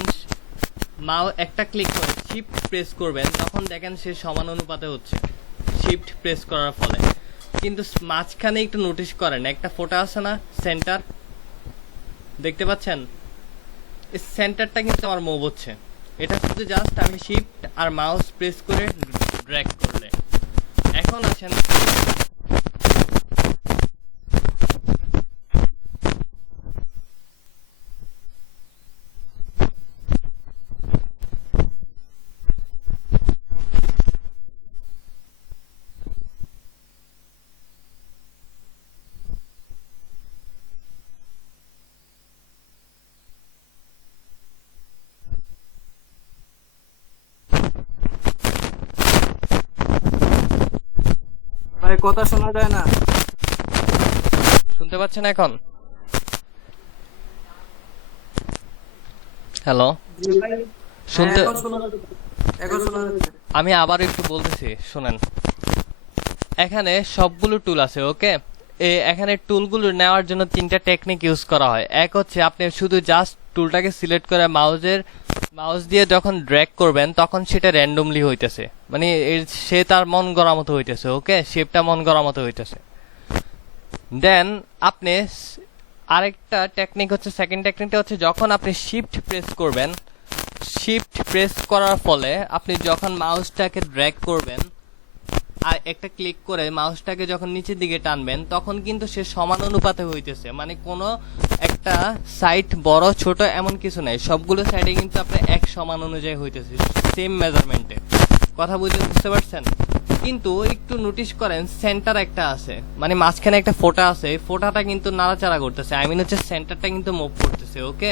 একটা ক্লিক করে শিফট প্রেস করবেন তখন দেখেন সে সমান অনুপাতে হচ্ছে শিফট প্রেস করার ফলে। কিন্তু মাঝখানে একটু নোটিস করেন, একটা ফোঁটা আছে না সেন্টার, দেখতে পাচ্ছেন? এই সেন্টারটা কিন্তু আমার মুভ হচ্ছে। এটা শুধু জাস্ট আমি শিফট আর মাউস প্রেস করে ড্র্যাগ করলে। এখন আছেন ভাই কথা শোনা যায় না। শুনতে পাচ্ছেন এখন? হ্যালো, জি ভাই, শুনতে? এখন শোনা যাচ্ছে, এখন শোনা যাচ্ছে। আমি আবার একটু বলতেছি, শুনেন। এখানে সবগুলো টুল আছে। ওকে, এখানে টুলগুলো নেওয়ার জন্য তিনটা টেকনিক ইউজ করা হয়। এক হচ্ছে আপনি শুধু জাস্ট টুলটাকে সিলেক্ট করে মাউস দিয়ে যখন ড্র্যাগ করবেন তখন সেটা র্যান্ডমলি হইতেছে, মানে সে তার মন গড়া মতো হইতেছে। ওকে, শেপটা মন গড়া মতো হইতেছে। দেন আপনি আরেকটা টেকনিক হচ্ছে, সেকেন্ড টেকনিকটা হচ্ছে যখন আপনি শিফট প্রেস করবেন, শিফট প্রেস করার ফলে আপনি যখন মাউসটাকে ড্র্যাগ করবেন আর একটা ক্লিক করে মাউসটাকে যখন নিচের দিকে টানবেন তখন কিন্তু সে সমান অনুপাতে হইতেছে, মানে কোনো একটা সাইড বড় ছোট এমন কিছু নাই, সবগুলো সাইডে কিন্তু আপনার এক সমান অনুযায়ী হইতেছে, সেম মেজারমেন্টে। কথা বুঝতে পারছেন? কিন্তু একটু নোটিস করেন সেন্টার একটা আছে, মানে মাঝখানে একটা ফোঁটা আছে, এই ফোঁটাটা কিন্তু নাড়াচাড়া করতেছে, আই মিন হচ্ছে সেন্টারটা কিন্তু মুভ করতেছে। ওকে,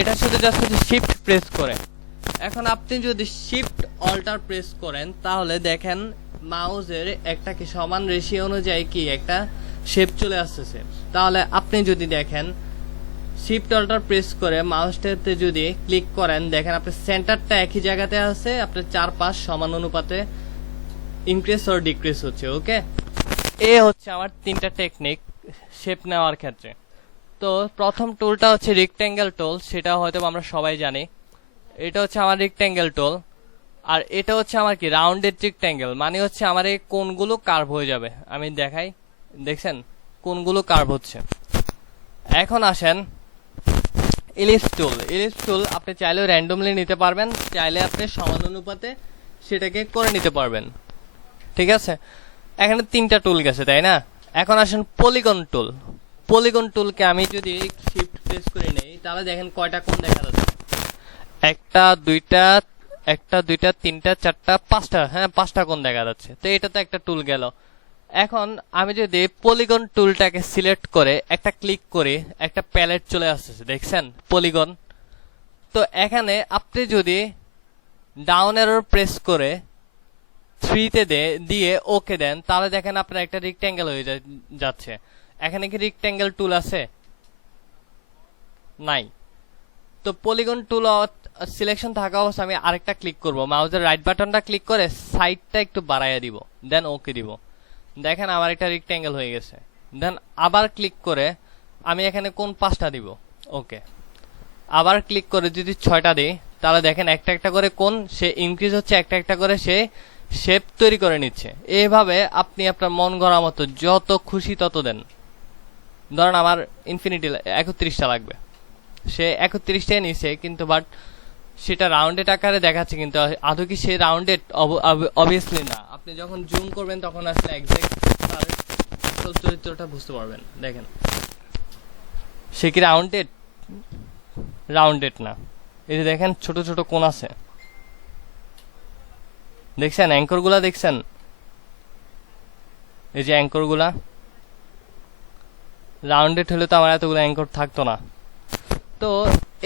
এটা শুধু জাস্ট হচ্ছে শিফট প্রেস করে। এখন আপনি যদি শিফট অল্টার প্রেস করেন তাহলে দেখেন মাউসের একটা কি সমান রেশিও অনুযায়ী কি একটা শেপ চলে আসতেছে। তাহলে আপনি যদি দেখেন শিফট অল্টার প্রেস করে মাউসটাতে যদি ক্লিক করেন, দেখেন আপনার সেন্টারটা একই জায়গাতে আছে, আপনার চারপাশ সমান অনুপাতে ইনক্রিজ অর ডিক্রিজ হচ্ছে। ওকে, এ হচ্ছে আমার তিনটা টেকনিক শেপ নেওয়ার ক্ষেত্রে। তো প্রথম টুলটা হচ্ছে রেক্ট্যাঙ্গেল টুল, সেটা হয়তো আমরা সবাই জানি। এটা হচ্ছে আমার রেক্ট্যাঙ্গেল টুল। আর এটা হচ্ছে আমার কি রাউন্ডেড রেক্ট্যাঙ্গেল, মানে হচ্ছে আমার এই কোণগুলো কার্ভ হয়ে যাবে। আমি দেখাই, দেখছেন কোণগুলো কার্ভ হচ্ছে। এখন আসেন ইলিপস টুল। ইলিপস টুল আপনি চাইলেও র্যান্ডমলি নিতে পারবেন, চাইলে আপনি সমান অনুপাতে সেটাকে করে নিতে পারবেন। ঠিক আছে, এখানে তিনটা টুল গেছে, তাই না? এখন আসেন পলিগন টুল। পলিগন টুলকে আমি যদি শিফট প্রেস করে নেই তাহলে দেখেন কয়টা কোণ দেখা যাচ্ছে, একটা দুইটা তিনটা চারটা পাঁচটা, হ্যাঁ পাঁচটা কোণ দেখা যাচ্ছে। তো এটা তো একটা টুল গেল। এখন আমি যদি পলিগন টুলটাকে সিলেক্ট করে একটা ক্লিক করি, একটা প্যালেট চলে আসতেছে, দেখছেন পলিগন। তো এখানে আপনি যদি ডাউন অ্যারো প্রেস করে 3 দিয়ে ওকে দেন তাহলে দেখেন আপনার একটা রেক্ট্যাঙ্গেল হয়ে যাচ্ছে। এখানে কি রেক্ট্যাঙ্গেল টুল আছে? নাই। তো পলিগন টুল সিলেকশন থাকা অবস্থা আমি আরেকটা ক্লিক করব, মাউসের রাইট বাটনটা ক্লিক করে সাইডটা একটু বাড়াইয়া দিব, দেন ওকে দিব। দেখেন আমার একটা রেক্ট্যাঙ্গেল হয়ে গেছে। দেন আবার ক্লিক করে আমি এখানে কোন পাঁচটা দিব, ওকে। আবার ক্লিক করে যদি 6টা দিই তাহলে দেখেন একটা একটা করে কোন সে ইনক্রিজ হচ্ছে, একটা একটা করে সে শেপ তৈরি করে নিচ্ছে। এইভাবে আপনি আপনার মন গড়া মতো যত খুশি তত দেন। ধরেন আমার ইনফিনিটি 31টা লাগবে, সে 31টাই নিছে, কিন্তু বাট সেটা রাউন্ডেড আকারে দেখাচ্ছে, কিন্তু আদৌ কি সে রাউন্ডেড? অবভিয়াসলি না। আপনি যখন জুম করবেন তখন আসলে এক্সাক্ট তার আসল চরিত্রটা বুঝতে পারবেন। দেখেন সে কি রাউন্ডেড? রাউন্ডেড না। এই যে দেখেন ছোট ছোট কোণ আছে, দেখছেন অ্যাঙ্কর গুলা দেখছেন, এই যে অ্যাঙ্কর গুলা রাউন্ডেড হলে তো আমার এতগুলো অ্যাঙ্কর থাকতো না। তো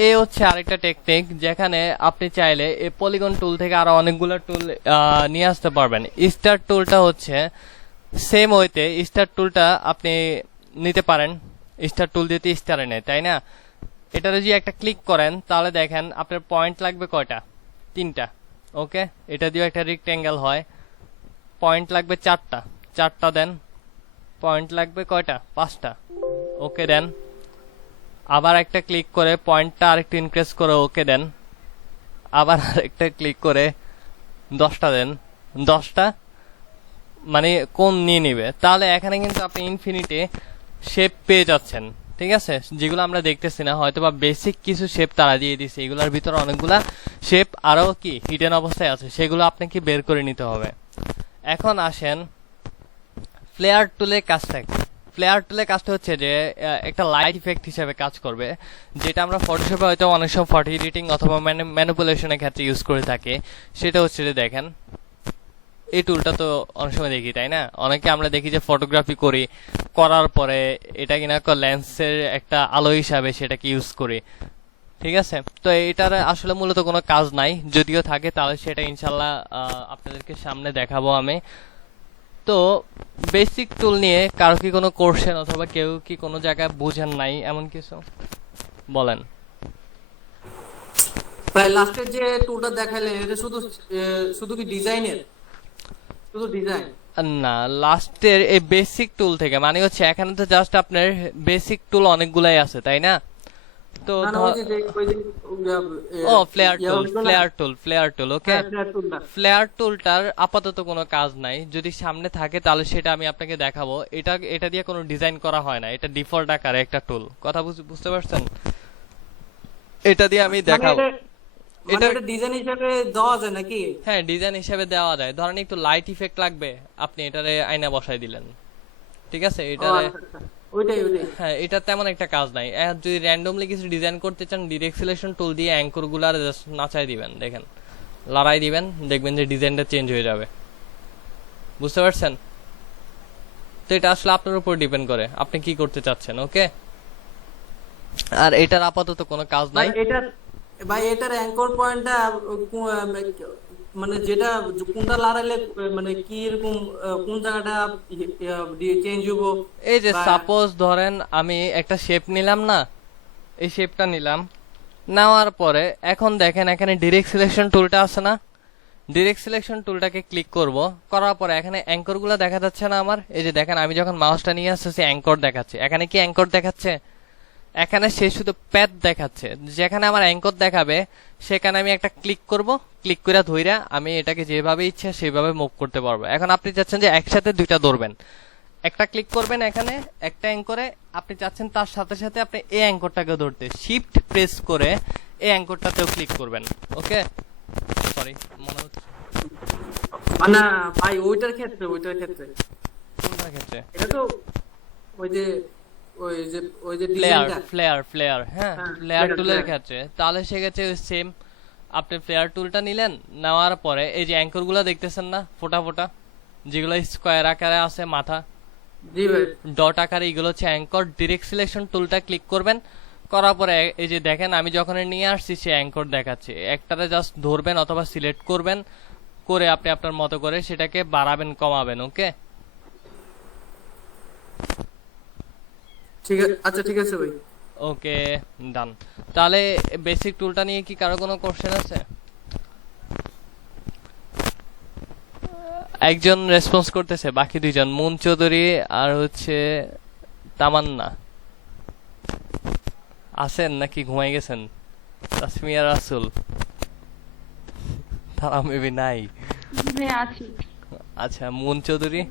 এই হচ্ছে আরেকটা টেকনিক, যেখানে আপনি চাইলে এই পলিগন টুল থেকে আরো অনেকগুলো টুল নিয়ে আসতে পারবেন। স্টার টুলটা হচ্ছে সেম ওয়েতে, স্টার টুলটা আপনি নিতে পারেন, স্টার টুল দিতে স্টারে নেয় তাই না। এটাতে যদি একটা ক্লিক করেন তাহলে দেখেন আপনার পয়েন্ট লাগবে কয়টা, 3টা। ওকে, এটা দিয়েও একটা রেক্টেঙ্গেল হয়, পয়েন্ট লাগবে 4টা, 4টা দেন। পয়েন্ট লাগবে কয়টা, 5টা। ওকে দেন, আবার একটা ক্লিক করে পয়েন্টটা আরেকটু ইনক্রিজ করে ওকে দেন, আবার আরেকটা ক্লিক করে 10টা দেন, 10টা মানে কোন নিয়ে নিবে। তাহলে এখানে কিন্তু আপনি ইনফিনিটি শেপ পেয়ে যাচ্ছেন, ঠিক আছে, যেগুলো আমরা দেখতেছি না, হয়তো বা বেসিক কিছু শেপ তারা দিয়ে দিছে, এগুলোর ভিতরে অনেকগুলা শেপ আরো কি হিডেন অবস্থায় আছে, সেগুলো আপনাকে বের করে নিতে হবে। এখন আসেন ফ্লেয়ার টুলের কাজটা কি। ফ্লেয়ার টুলের কাজটা হচ্ছে যে একটা লাইট ইফেক্ট হিসেবে কাজ করবে, যেটা আমরা ফটোশপে হয়তো অনেক সময় ফটো এডিটিং অথবা ম্যানিপুলেশনের ক্ষেত্রে ইউজ করে থাকি। সেটা হচ্ছে যে দেখেন এই টুলটা তো অনেক সময় দেখি তাই না, অনেকে আমরা দেখি যে ফটোগ্রাফি করি, করার পরে এটা কিনা লেন্সের একটা আলো হিসাবে সেটাকে ইউজ করি, ঠিক আছে। তো এটার আসলে মূলত কোনো কাজ নাই, যদিও থাকে তাহলে সেটা ইনশাল্লাহ আপনাদেরকে সামনে দেখাবো আমি। তো বেসিক টুল নিয়ে কারো কি কোনো কোশ্চেন অথবা কেউ কি কোনো জায়গায় বুঝেন নাই এমন কিছু বলেন? ভাই লাস্টের যে টুলটা দেখালেন এটা শুধু শুধু কি ডিজাইনের, শুধু ডিজাইন? না, লাস্টের এই বেসিক টুল থেকে মানে হচ্ছে এখানে তো জাস্ট আপনার বেসিক টুল অনেকগুলাই আছে তাই না। তো না না ওই যে ওই যে ও ফ্লেয়ার টুল ওকে। ফ্লেয়ার টুলটার আপাতত কোনো কাজ নাই, যদি সামনে থাকে তাহলে সেটা আমি আপনাকে দেখাবো। এটা দিয়ে কোনো ডিজাইন করা হয় না, এটা ডিফল্ট আকারে একটা টুল, কথা বুঝতে পারছেন? এটা দিয়ে আমি দেখাবো। এটা ডিজাইন হিসেবে দেওয়া যায় নাকি? হ্যাঁ, ডিজাইন হিসেবে দেওয়া যায়। ধরেন একটু লাইট ইফেক্ট লাগবে, আপনি এটারে আয়না বসাই দিলেন, ঠিক আছে, এটারে ওইটাই। হ্যাঁ, এটা তেমন একটা কাজ নাই। যদি র্যান্ডমলি কিছু ডিজাইন করতে চান, ডিরেক্ট সিলেকশন টুল দিয়ে অ্যাঙ্কর গুলার জাস্ট নাচাই দিবেন, দেখেন লড়াই দিবেন, দেখবেন যে ডিজাইনটা চেঞ্জ হয়ে যাবে। বুঝতে পারছেন? তো এটা আসলে আপনার উপর ডিপেন্ড করে আপনি কি করতে চাচ্ছেন। ওকে, আর এটার আপাতত কোনো কাজ নাই। ভাই এটার অ্যাঙ্কর পয়েন্টটা মানে যেটা কোনটা লড়াইলে মানে কি এরকম কোন জায়গাটা চেঞ্জ হবো? এই যে সাপোজ ধরেন আমি একটা শেপ নিলাম না, এই শেপটা নিলাম, নেওয়ার পরে এখন দেখেন এখানে ডিরেক্ট সিলেকশন টুলটা আছে না, ডিরেক্ট সিলেকশন টুলটাকে ক্লিক করব, করার পরে এখানে অ্যাঙ্কর গুলা দেখা যাচ্ছে না আমার। এই যে দেখেন আমি যখন মাউসটা নিয়ে আসতেছি অ্যাঙ্কর দেখাচ্ছে, এখানে কি অ্যাঙ্কর দেখাচ্ছে? এখানে সে শুধু প্যাথ দেখাচ্ছে। যেখানে আমার অ্যাঙ্কর দেখাবে সেখানে আমি একটা ক্লিক করব, ক্লিক করে ধইরা আমি এটাকে যেভাবে ইচ্ছে সেভাবে মুভ করতে পারবো। এখন আপনি চাচ্ছেন যে একসাথে দুইটা ধরবেন, একটা ক্লিক করবেন এখানে একটা অ্যাঙ্করে, আপনি চাচ্ছেন তার সাথে সাথে আপনি এই অ্যাঙ্করটাকে ধরতে, শিফট প্রেস করে এই অ্যাঙ্করটাতেও ক্লিক করবেন। ওকে, সরি মনে হচ্ছে না ভাই ওইটার ক্ষেত্রে কোনটার ক্ষেত্রে? এটা তো ওই যে ফ্লেয়ার হ্যাঁ, ফ্লেয়ার টুলের ক্ষেত্রে তাহলে সেক্ষেত্রে সেম, আপনি ফ্লেয়ার টুলটা নিলেন, নেওয়ার পরে এই যে অ্যাঙ্কর গুলা দেখতেছেন না ফোটা ফোটা, যেগুলো স্কোয়ার আকারে আছে মাথা, ডট আকারে, এগুলো হচ্ছে অ্যাঙ্কর। ডিরেক্ট সিলেকশন টুলটা ক্লিক করবেন, করার পরে এই যে দেখেন আমি যখন নিয়ে আসছি সে অ্যাঙ্কর দেখাচ্ছে, একটারে জাস্ট ধরবেন অথবা সিলেক্ট করবেন, করে আপনি আপনার মতো করে সেটাকে বাড়াবেন কমাবেন। ওকে, ঠিক আছে, আচ্ছা ঠিক আছে ভাই। ওকে ডান। তাহলে বেসিক টুলটা নিয়ে কি কারো কোনো কোশ্চেন আছে? একজন রেসপন্স করতেছে, বাকি দুইজন মুন চৌধুরী আর হচ্ছে তামান্না আছেন নাকি ঘুমাই গেছেন? তাসমিয়া রাসুল তারা মেবি নাই। আচ্ছা, মুন চৌধুরী,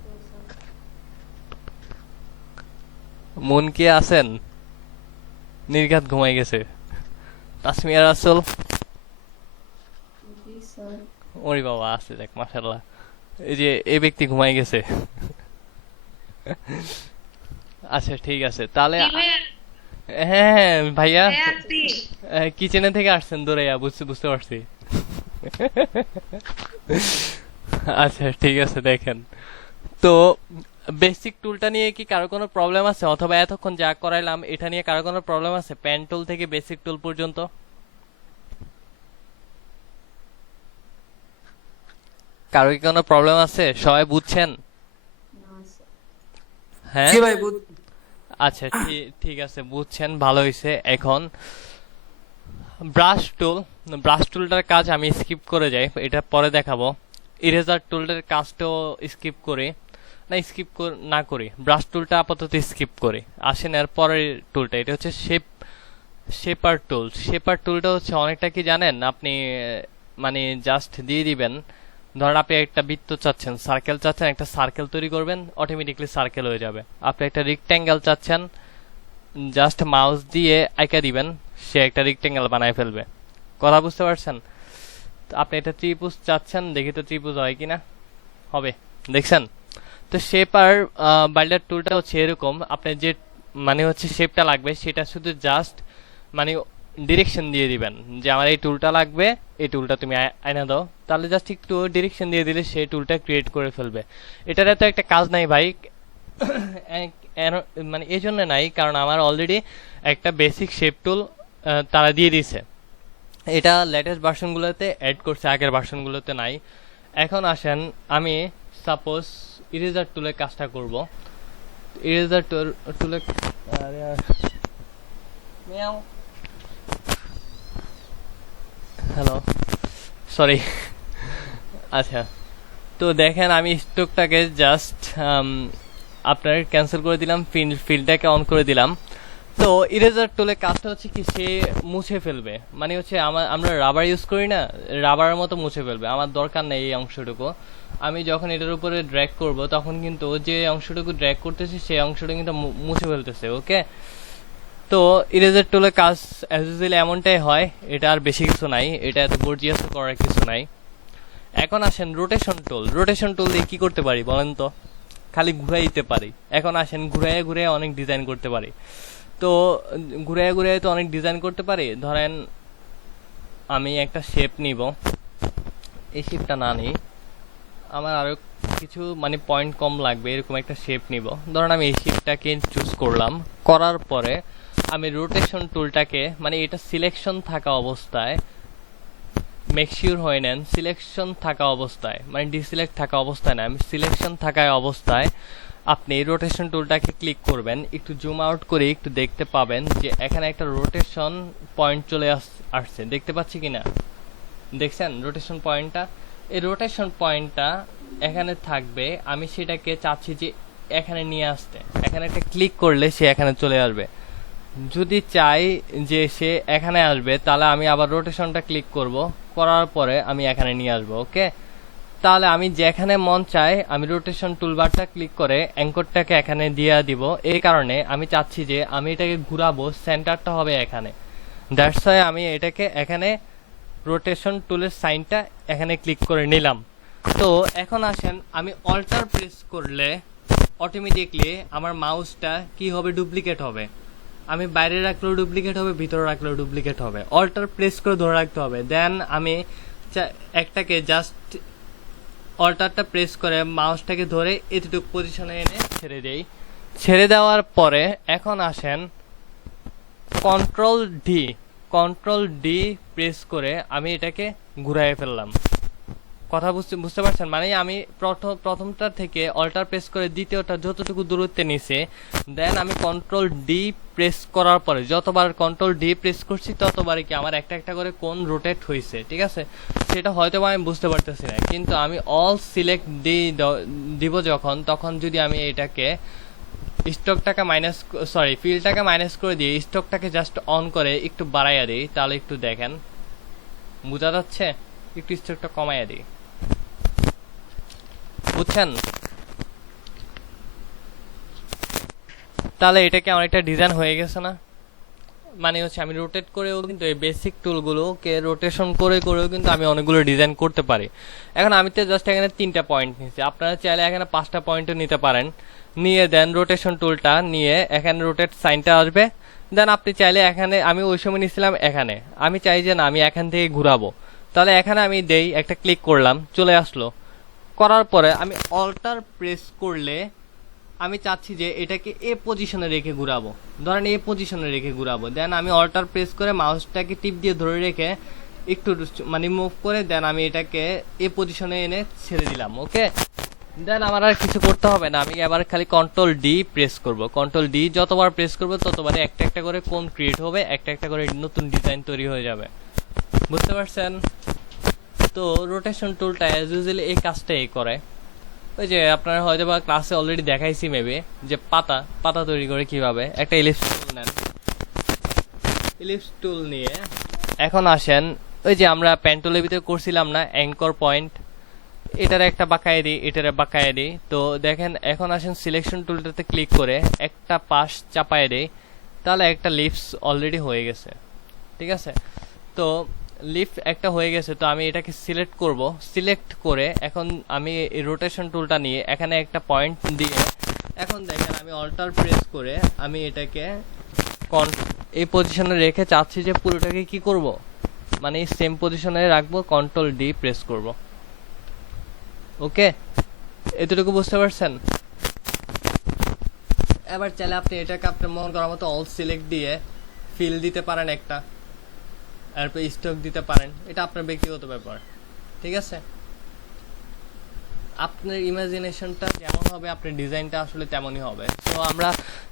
মুন কি আছেন? নির্ঘাত ঘুমাই গেছে। তাসমিয়া রাসুল, ওরে বাবা আছে, দেখ মাশাআল্লাহ, এই যে এই ব্যক্তি ঘুমাই গেছে। আচ্ছা ঠিক আছে, তাহলে হ্যাঁ হ্যাঁ ভাইয়া, হ্যাঁ আছি। কিচেনে থেকে আসছেন দৌড়াইয়া, বুঝতে বুঝতে পারছি। আচ্ছা ঠিক আছে, দেখেন তো বেসিক টুলটা নিয়ে কি কারো কোনো প্রবলেম আছে, অথবা এতক্ষণ যা করাইলাম এটা নিয়ে কারো কোনো প্রবলেম আছে? পেন টুল থেকে বেসিক টুল পর্যন্ত কারো কি কোনো প্রবলেম আছে? সবাই বুঝছেন? হ্যাঁ জি ভাই আচ্ছা ঠিক আছে, বুঝছেন, ভালো হয়েছে। এখন ব্রাশ টুল, ব্রাশ টুলটার কাজ আমি স্কিপ করে যাই, এটা পরে দেখাবো। ইরেজার টুলটার কাজটাও স্কিপ করি, না স্কিপ না করি, ব্রাশ টুলটা আপাতত স্কিপ করি। আসেন এর পরের টুলটা, এটা হচ্ছে শেপার টুল। শেপার টুলটা হচ্ছে অনেকটা কি জানেন আপনি, মানে জাস্ট দিয়ে দিবেন, ধরেন আপনি একটা বৃত্ত চাচ্ছেন, সার্কেল চাচ্ছেন, একটা সার্কেল তৈরি করবেন, অটোমেটিকলি সার্কেল হয়ে যাবে। আপনি একটা রেক্ট্যাঙ্গেল চাচ্ছেন, জাস্ট মাউস দিয়ে আঁকা দিবেন, সে একটা রেক্ট্যাঙ্গেল বানায় ফেলবে। কথা বুঝতে পারছেন? তো আপনি একটা ত্রিভুজ চাচ্ছেন, দেখি তো ত্রিভুজ হয় কিনা, হবে, দেখছেন? তো শেপ আর বাইল্ডার টুলটা হচ্ছে এরকম, আপনি যে মানে হচ্ছে শেপটা লাগবে সেটা শুধু জাস্ট মানে ডিরেকশন দিয়ে দিবেন যে আমার এই টুলটা লাগবে, এই টুলটা তুমি আয়না দাও, তাহলে জাস্ট একটু ডিরেকশন দিয়ে দিলে সেই টুলটা ক্রিয়েট করে ফেলবে। এটার এত একটা কাজ নাই ভাই, মানে এই জন্য নাই কারণ আমার অলরেডি একটা বেসিক শেপ টুল তারা দিয়ে দিছে, এটা লেটেস্ট ভার্সনগুলোতে অ্যাড করছে, আগের ভার্সনগুলোতে নাই। এখন আসেন আমি সাপোজ ইরেজার টুলের কাজটা করব। ইরেজার টুলে হ্যালো সরি আচ্ছা, তো দেখেন আমি স্ট্রোকটাকে জাস্ট আপনার ক্যান্সেল করে দিলাম, ফিল্ডটাকে অন করে দিলাম। তো ইরেজার টুলের কাজটা হচ্ছে কি, সে মুছে ফেলবে, মানে হচ্ছে আমরা রাবার ইউজ করি না, রাবারের মতো মুছে ফেলবে, আমার দরকার নেই এই অংশটুকু। আমি যখন এটার উপরে ড্র্যাগ করব তখন কিন্তু যে অংশটুকু ড্র্যাগ করতেছে সেই অংশটা কিন্তু মুছে ফেলতেছে। ওকে, তো ইরেজার টুলের কাজ অ্যাজ ইউজুয়ালি এমনটাই হয়, এটা আর বেশি কিছু নাই, এটা এত গর্জিয়াস করার কিছু নাই। এখন আসেন রোটেশন টুল। রোটেশন টুল দিয়ে কি করতে পারি বলেন তো? খালি ঘুরাই দিতে পারি। এখন আসেন ঘুরাইয়া ঘুরাইয়া অনেক ডিজাইন করতে পারি। তো ঘুরাইয়া ঘুরাইয়া তো অনেক ডিজাইন করতে পারি। ধরেন আমি একটা শেপ নিব, এই শেপটা না নিই, আমার আরো কিছু মানে পয়েন্ট কম লাগবে, এরকম একটা শেপ নিব। ধরেন আমি এই শেপটাকে চুজ করলাম, করার পরে আমি রোটেশন টুলটাকে মানে এটা সিলেকশন থাকা অবস্থায়, মেক শিওর হয়ে নেন সিলেকশন থাকা অবস্থায়, মানে ডিসিলেক্ট থাকা অবস্থায় না, আমি সিলেকশন থাকা অবস্থায় আপনি রোটেশন টুলটাকে ক্লিক করবেন। একটু জুম আউট করে একটু দেখতে পাবেন যে এখানে একটা রোটেশন পয়েন্ট চলে আসছে, দেখতে পাচ্ছি কিনা? দেখছেন রোটেশন পয়েন্টটা? এই রোটেশন পয়েন্টটা এখানে থাকবে, আমি সেটাকে চাচ্ছি যে এখানে নিয়ে আসতে, এখানে একটা ক্লিক করলে সে এখানে চলে আসবে। যদি চাই যে সে এখানে আসবে তাহলে আমি আবার রোটেশনটা ক্লিক করব, করার পরে আমি এখানে নিয়ে আসবো। ওকে, তাহলে আমি যেখানে মন চাই আমি রোটেশন টুলবারটা ক্লিক করে অ্যাঙ্করটাকে এখানে দিয়ে দিব। এই কারণে আমি চাচ্ছি যে আমি এটাকে ঘুরাবো, সেন্টারটা হবে এখানে, দ্যাটস ওয়াই আমি এটাকে এখানে রোটেশন টুলের সাইনটা এখানে ক্লিক করে নিলাম। তো এখন আসেন আমি অল্টার প্রেস করলে অটোমেটিকলি আমার মাউসটা কি হবে, ডুপ্লিকেট হবে। আমি বাইরে রাখলেও ডুপ্লিকেট হবে, ভিতরে রাখলেও ডুপ্লিকেট হবে। অল্টার প্রেস করে ধরে রাখতে হবে, দেন আমি একটাকে জাস্ট অল্টারটা প্রেস করে মাউসটাকে ধরে এতটুকু পজিশনে এনে ছেড়ে দেই। ছেড়ে দেওয়ার পরে এখন আসেন কন্ট্রোল ডি প্রেস করে আমি এটাকে ঘুরাই ফেললাম। কথা বুঝতে পারছেন? মানে আমি প্রথমটা থেকে অল্টার প্রেস করে দ্বিতীয়টা যতটুকু দূরত্বে নিছে, দেন আমি কন্ট্রোল ডি প্রেস করার পরে যতবার কন্ট্রোল ডি প্রেস করছি ততবারই কি আমার একটা একটা করে কোন রোটেট হয়েছে, ঠিক আছে? সেটা হয়তো আমি বুঝতে পারতেছি না, কিন্তু আমি অল সিলেক্ট দিব যখন, তখন যদি আমি এটাকে স্টকটাকে ফিল্ডটাকে মাইনাস করে দিয়ে স্টকটাকে জাস্ট অন করে একটু বাড়াইয়া দিই, তাহলে একটু দেখেন বোঝা যাচ্ছে। একটু স্টকটা কমাইয়া দিই, বুঝছেন? তাহলে এটাকে অনেকটা ডিজাইন হয়ে গেছে না? মানে হচ্ছে আমি রোটেট করেও কিন্তু এই বেসিক টুলগুলোকে রোটেশন করেও কিন্তু আমি অনেকগুলো ডিজাইন করতে পারি। এখন আমি তো জাস্ট এখানে 3টা পয়েন্ট নিয়েছি, আপনারা চাইলে এখানে 5টা পয়েন্টও নিতে পারেন। নিয়ে দেন রোটেশন টুলটা নিয়ে এখানে রোটেট সাইনটা আসবে, দেন আপনি চাইলে এখানে, আমি ওই সময় নিছিলাম এখানে, আমি চাই যে না আমি এখান থেকে ঘুরাবো, তাহলে এখানে আমি দেই একটা ক্লিক করলাম, চলে আসলো। করার পরে আমি অল্টার প্রেস করলে আমি চাচ্ছি যে এটাকে এ পজিশনে রেখে ঘুরাবো, ধরেন এ পজিশনে রেখে ঘুরাবো। দেন আমি অল্টার প্রেস করে মাউসটাকে টিপ দিয়ে ধরে রেখে একটু মানে মুভ করে দেন আমি এটাকে এ পজিশনে এনে ছেড়ে দিলাম। ওকে, দেন আমার আর কিছু করতে হবে না, আমি এবার খালি কন্ট্রোল ডি প্রেস করব। কন্ট্রোল ডি যতবার প্রেস করব ততবারে একটা একটা করে কোণ ক্রিয়েট হবে, একটা একটা করে নতুন ডিজাইন তৈরি হয়ে যাবে। বুঝতে পারছেন? তো রোটেশন টুলটা অ্যাজ ইউজুয়ালি এই কাজটাই করে। ওই যে আপনারা হয়তো বা ক্লাসে অলরেডি দেখাইছি মেবি, যে পাতা পাতা তৈরি করে কিভাবে। একটা ইলিপস টুল নেন, ইলিপস টুল নিয়ে এখন আসেন, ওই যে আমরা পেন টুলের ভিতরে করছিলাম না অ্যাঙ্কর পয়েন্ট, এটার একটা বাঁকায় দিই, এটার বাঁকায় দিই। তো দেখেন এখন আসেন সিলেকশন টুলটাতে ক্লিক করে একটা পাশ চাপায় দেই, তাহলে একটা লিপস অলরেডি হয়ে গেছে। ঠিক আছে, তো লিফট একটা হয়ে গেছে। তো আমি এটাকে সিলেক্ট করব, সিলেক্ট করে এখন আমি এই রোটেশন টুলটা নিয়ে এখানে একটা পয়েন্ট দিয়ে এখন দেখেন আমি অল্টার প্রেস করে আমি এটাকে এই পজিশনে রেখে চাচ্ছি যে পুরোটাকে কি করব, মানে সেম পজিশনে রাখবো, কন্ট্রোল ডি প্রেস করব। ওকে, এতটুকু বুঝতে পারছেন? এবার চাইলে আপনি এটাকে আপনার মন করার মতো অল সিলেক্ট দিয়ে ফিল দিতে পারেন একটা, এরপর স্টক দিতে পারেন, এটা আপনার ব্যক্তিগত ব্যাপার। ঠিক আছে, আপনার ইমাজিনেশনটা যেমন হবে আপনার ডিজাইনটা আসলে তেমনই হবে। তো আমরা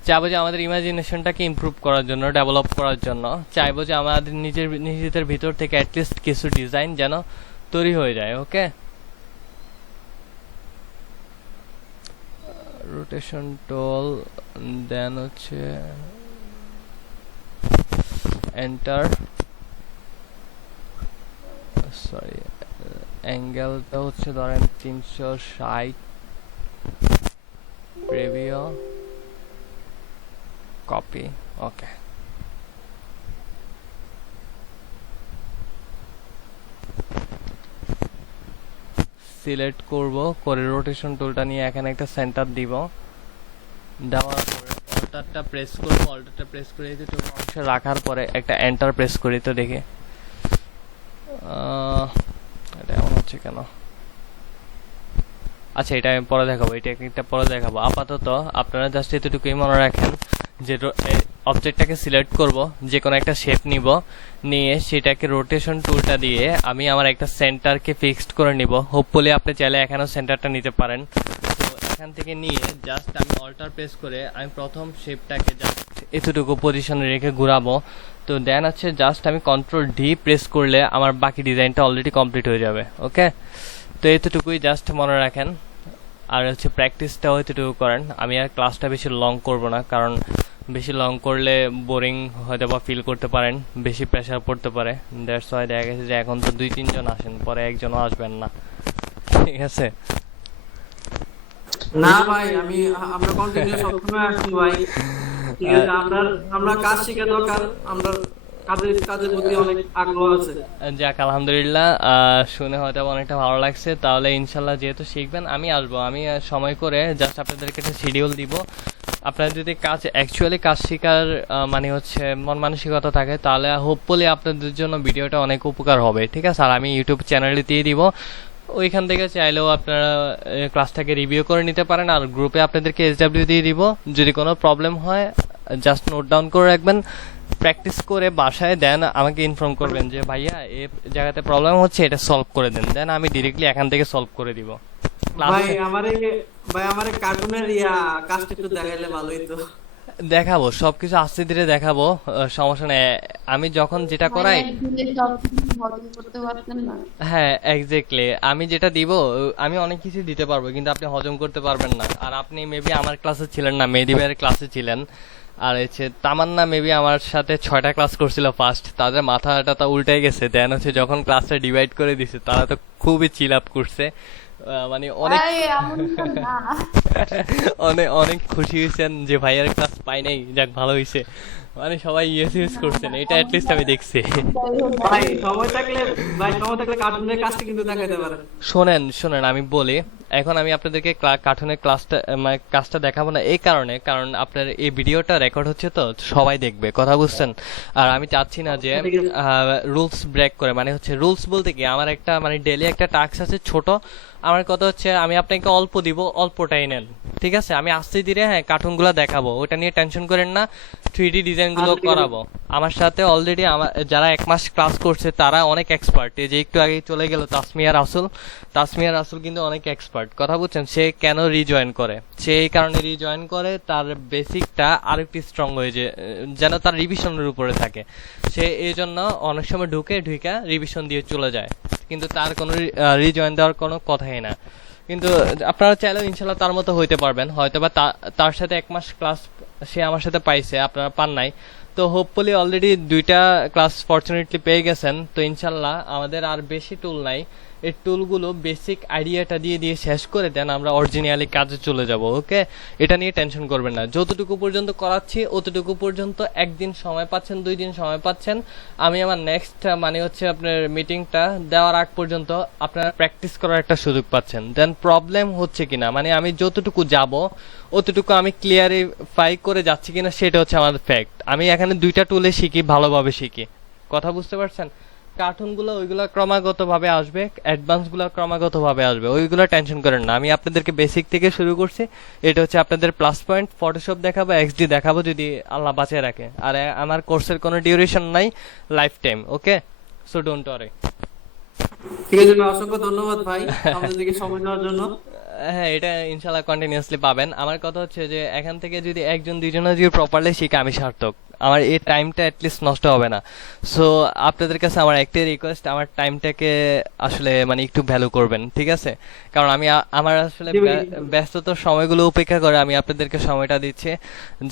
চাইবো যে আমাদের ইমাজিনেশনটাকে ইমপ্রুভ করার জন্য, ডেভেলপ করার জন্য চাইবো যে আমাদের নিজেদের ভিতর থেকে অ্যাটলিস্ট কিছু ডিজাইন যেন তৈরি হয়ে যায়। ওকে, রোটেশন টুল, দেন হচ্ছে এন্টার, সরি অ্যাঙ্গেলটা হচ্ছে ধরেন 360, প্রিভিউ, কপি। ওকে, সিলেক্ট করব, করে রোটেশন টুলটা নিয়ে এখানে একটা সেন্টার দিব, দেওয়ার পরে অল্টারটা প্রেস করব, অল্টারটা প্রেস করে দুটো অংশ রাখার পরে একটা এন্টার প্রেস করি। তো দেখি এটা এমন হচ্ছে কেন। আচ্ছা, এটা আমি পরে দেখাবো, এই টেকনিকটা পরে দেখাবো। আপাতত আপনারা জাস্ট এতটুকুই মনে রাখেন যে অবজেক্টটাকে সিলেক্ট করব, যে কোনো একটা শেপ নিব, নিয়ে সেটাকে রোটেশন টুলটা দিয়ে আমি আমার একটা সেন্টারকে ফিক্সড করে নিব। হোপফুলি আপনি চাইলে এখানেও সেন্টারটা নিতে পারেন। তো এখান থেকে নিয়ে জাস্ট আমি অল্টার প্রেস করে আমি প্রথম শেপটাকে জাস্ট এতটুকু পজিশনে রেখে ঘুরাবো। তো দেন হচ্ছে জাস্ট আমি কন্ট্রোল ডি প্রেস করলে আমার বাকি ডিজাইনটা অলরেডি কমপ্লিট হয়ে যাবে। ওকে, তো এতটুকুই জাস্ট মনে রাখেন। আর হচ্ছে প্র্যাকটিসটাও এতটুকু করেন। আমি আর ক্লাসটা বেশি লং করব না, কারণ বেশি লং করলে বোরিং হয়তো বা ফিল করতে পারেন, বেশি প্রেশার পড়তে পারে। দ্যাটস ওয়াই দেখা গেছে যে এখন তো 2-3 জন আসেন, পরে একজনও আসবেন না। ঠিক আছে? না ভাই, আমরা কন্টিনিউ সবসময় আসছি ভাই। ঠিক আছে, আমরা কাজ শিখে দরকার, আমরা কাজের প্রতি অনেক আগ্রহ আছে। যাক, আলহামদুলিল্লাহ, শুনে হয়তো অনেকটা ভালো লাগছে। তাহলে ইনশাল্লাহ যেহেতু শিখবেন আমি আসবো, আমি সময় করে জাস্ট আপনাদেরকে একটা শিডিউল দিব। আপনার যদি অ্যাকচুয়ালি কাজ শেখার মানে হচ্ছে মন মানসিকতা থাকে, তাহলে হোপফুলি আপনাদের জন্য ভিডিওটা অনেক উপকার হবে। ঠিক আছে, আর আমি ইউটিউব চ্যানেলে দিয়ে দিব, ওইখান থেকে চাইলেও আপনারা ক্লাসটাকে রিভিউ করে নিতে পারেন। আর গ্রুপে আপনাদেরকে SW দিয়ে দিব, যদি কোনো প্রবলেম হয় জাস্ট নোট ডাউন করে রাখবেন, প্র্যাকটিস করে বাসায় দেন আমাকে ইনফর্ম করবেন যে ভাইয়া এই জায়গাতে প্রবলেম হচ্ছে, এটা সলভ করে দেন। দেন আমি ডিরেক্টলি এখান থেকে সলভ করে দিব। ভাই আমারে কার্টুনের কাজটা একটু দেখাইলে ভালোই তো। দেখাবো, সবকিছু আস্তে ধীরে দেখাবো, সমস্যা নেই। আমি যখন যেটা করাই, হ্যাঁ এক্স্যাক্টলি, আমি যেটা দিব আমি অনেক কিছু দিতে পারবো, কিন্তু আপনি হজম করতে পারবেন না। আর আপনি মেবি আমার ক্লাসে ছিলেন না, মেহেদী ভাইয়ের ক্লাসে ছিলেন। আর হচ্ছে তামান্না মেবি আমার সাথে 6টা ক্লাস করছিল ফার্স্ট, তাদের মাথাটা তো উল্টাই গেছে। দেন হচ্ছে যখন ক্লাসটা ডিভাইড করে দিছে, তারা তো খুবই চিল আপ করছে, মানে অনেক অনেক খুশি হয়েছেন যে ভাইয়ার ক্লাস পাই নাই, যাক ভালো হয়েছে, মানে সবাই ইউজ করছেন, এটা অ্যাটলিস্ট আমি দেখছি। ভাই সময় থাকলে কার্টুনের কাজটা কিন্তু দেখাইতে পারেন। শোনেন আমি বলি, এখন আমি আপনাদেরকে কার্টুনের ক্লাসটা মানে কাজটা দেখাবো না এই কারণে, কারণ আপনার এই ভিডিওটা রেকর্ড হচ্ছে তো সবাই দেখবে, কথা বুঝছেন? আর আমি চাচ্ছি না যে রুলস ব্রেক করে, মানে হচ্ছে রুলস বলতে কি, আমার একটা মানে ডেইলি একটা টাস্ক আছে ছোট। আমার কথা হচ্ছে আমি আপনাকে অল্প দিব, অল্পটাই নেন, ঠিক আছে? আমি আস্তে ধীরে হ্যাঁ কার্টুনগুলো দেখাবো, ওটা নিয়ে টেনশন করেন না। 3D ডিজাইনগুলো করাবো। আমার সাথে অলরেডি আমার যারা 1 মাস ক্লাস করছে তারা অনেক এক্সপার্ট। এই যে একটু আগে চলে গেল তাসমিয়া রাসুল, তাসমিয়া রাসুল কিন্তু অনেক এক্সপার্ট, কথা বুঝছেন? সে কেন রিজয়েন করে, সে এই কারণে রিজয়েন করে তার বেসিকটা আরেকটু স্ট্রং হয়ে যায়, যেন তার রিভিশনের উপরে থাকে। সে এই জন্য অনেক সময় ঢুকে রিভিশন দিয়ে চলে যায়, কিন্তু তার কোনো রিজয়েন দেওয়ার কোনো কথাই না। কিন্তু আপনারা চাইলেও ইনশাল্লাহ তার মতো হইতে পারবেন, হয়তোবা তার সাথে 1 মাস ক্লাস সে আমার সাথে পাইছে, আপনারা পান নাই। তো হোপফুলি অলরেডি 2টা ক্লাস ফরচুনেটলি পেয়ে গেছেন। তো ইনশাল্লাহ আমাদের আর বেশি টুল নাই, এই টুলগুলো বেসিক আইডিয়াটা দিয়ে শেষ করে দেন, আমরা অরিজিনালি কাজে চলে যাব। ওকে, এটা নিয়ে টেনশন করবেন না। যতটুকু পর্যন্ত করাচ্ছি অতটুকু পর্যন্ত, একদিন সময় পাচ্ছেন, 2 দিন সময় পাচ্ছেন, আমি আমার নেক্সট মানে হচ্ছে আপনার মিটিংটা দেওয়ার আগ পর্যন্ত আপনারা প্র্যাকটিস করার একটা সুযোগ পাচ্ছেন। দেন প্রবলেম হচ্ছে কিনা, মানে আমি যতটুকু যাব অতটুকু আমি ক্লিয়ারিফাই করে যাচ্ছি কিনা সেটা হচ্ছে আমাদের ফ্যাক্ট। আমি এখানে 2টা টুলে শিখি, ভালোভাবে শিখি, কথা বুঝতে পারছেন? কার্টুনগুলো ওইগুলো ক্রমাগতভাবে আসবে, অ্যাডভান্সগুলো ক্রমাগতভাবে আসবে, ওইগুলো টেনশন করেন না। আমি আপনাদেরকে বেসিক থেকে শুরু করছি, এটা হচ্ছে আপনাদের প্লাস পয়েন্ট। ফটোশপ দেখাবো, XD দেখাবো যদি আল্লাহ বাঁচিয়ে রাখে। আর আমার কোর্সের কোনো ডিউরেশন নাই, life time. Okay, so don't worry. ঠিক আছে ভাই, অসংখ্য ধন্যবাদ ভাই আমাদেরকে সময় দেওয়ার জন্য। হ্যাঁ, এটা ইনশাল্লাহ কন্টিনিউয়াসলি পাবেন। আমার কথা হচ্ছে যে এখান থেকে যদি 1-2 যদি প্রপারলি শিখে আমি সার্থক, আমার এই টাইমটা অ্যাটলিস্ট নষ্ট হবে না। সো আপনাদের কাছে আমার একটাই রিকোয়েস্ট, আমার টাইমটাকে আসলে মানে একটু ভ্যালু করবেন, ঠিক আছে? কারণ আমি আমার আসলে ব্যস্ততার সময়গুলো উপেক্ষা করে আমি আপনাদেরকে সময়টা দিচ্ছি,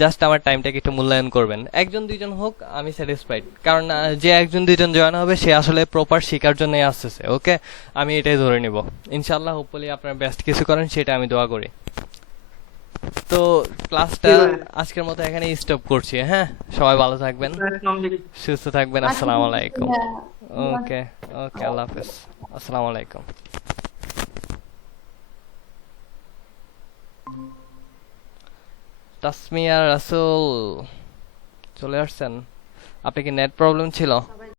জাস্ট আমার টাইমটাকে একটু মূল্যায়ন করবেন। 1-2 হোক আমি স্যাটিসফাইড, কারণ যে 1-2 জয়েন হবে সে আসলে প্রপার শেখার জন্যই আসতেছে। ওকে, আমি এটাই ধরে নিব ইনশাল্লাহ। হোপফুলি আপনার বেস্ট কিছু করেন, সেটা আমি দোয়া করি। তো ক্লাসটা আজকের মতো এখানেই স্টপ করছি। হ্যাঁ, সবাই ভালো থাকবেন, সুস্থ থাকবেন। আসসালামু আলাইকুম। ওকে ওকে, আল্লাহ হাফেজ। আসসালামু আলাইকুম। তাসমিয়া রাসুল চলে আসছেন? আপনি কি নেট প্রবলেম ছিল?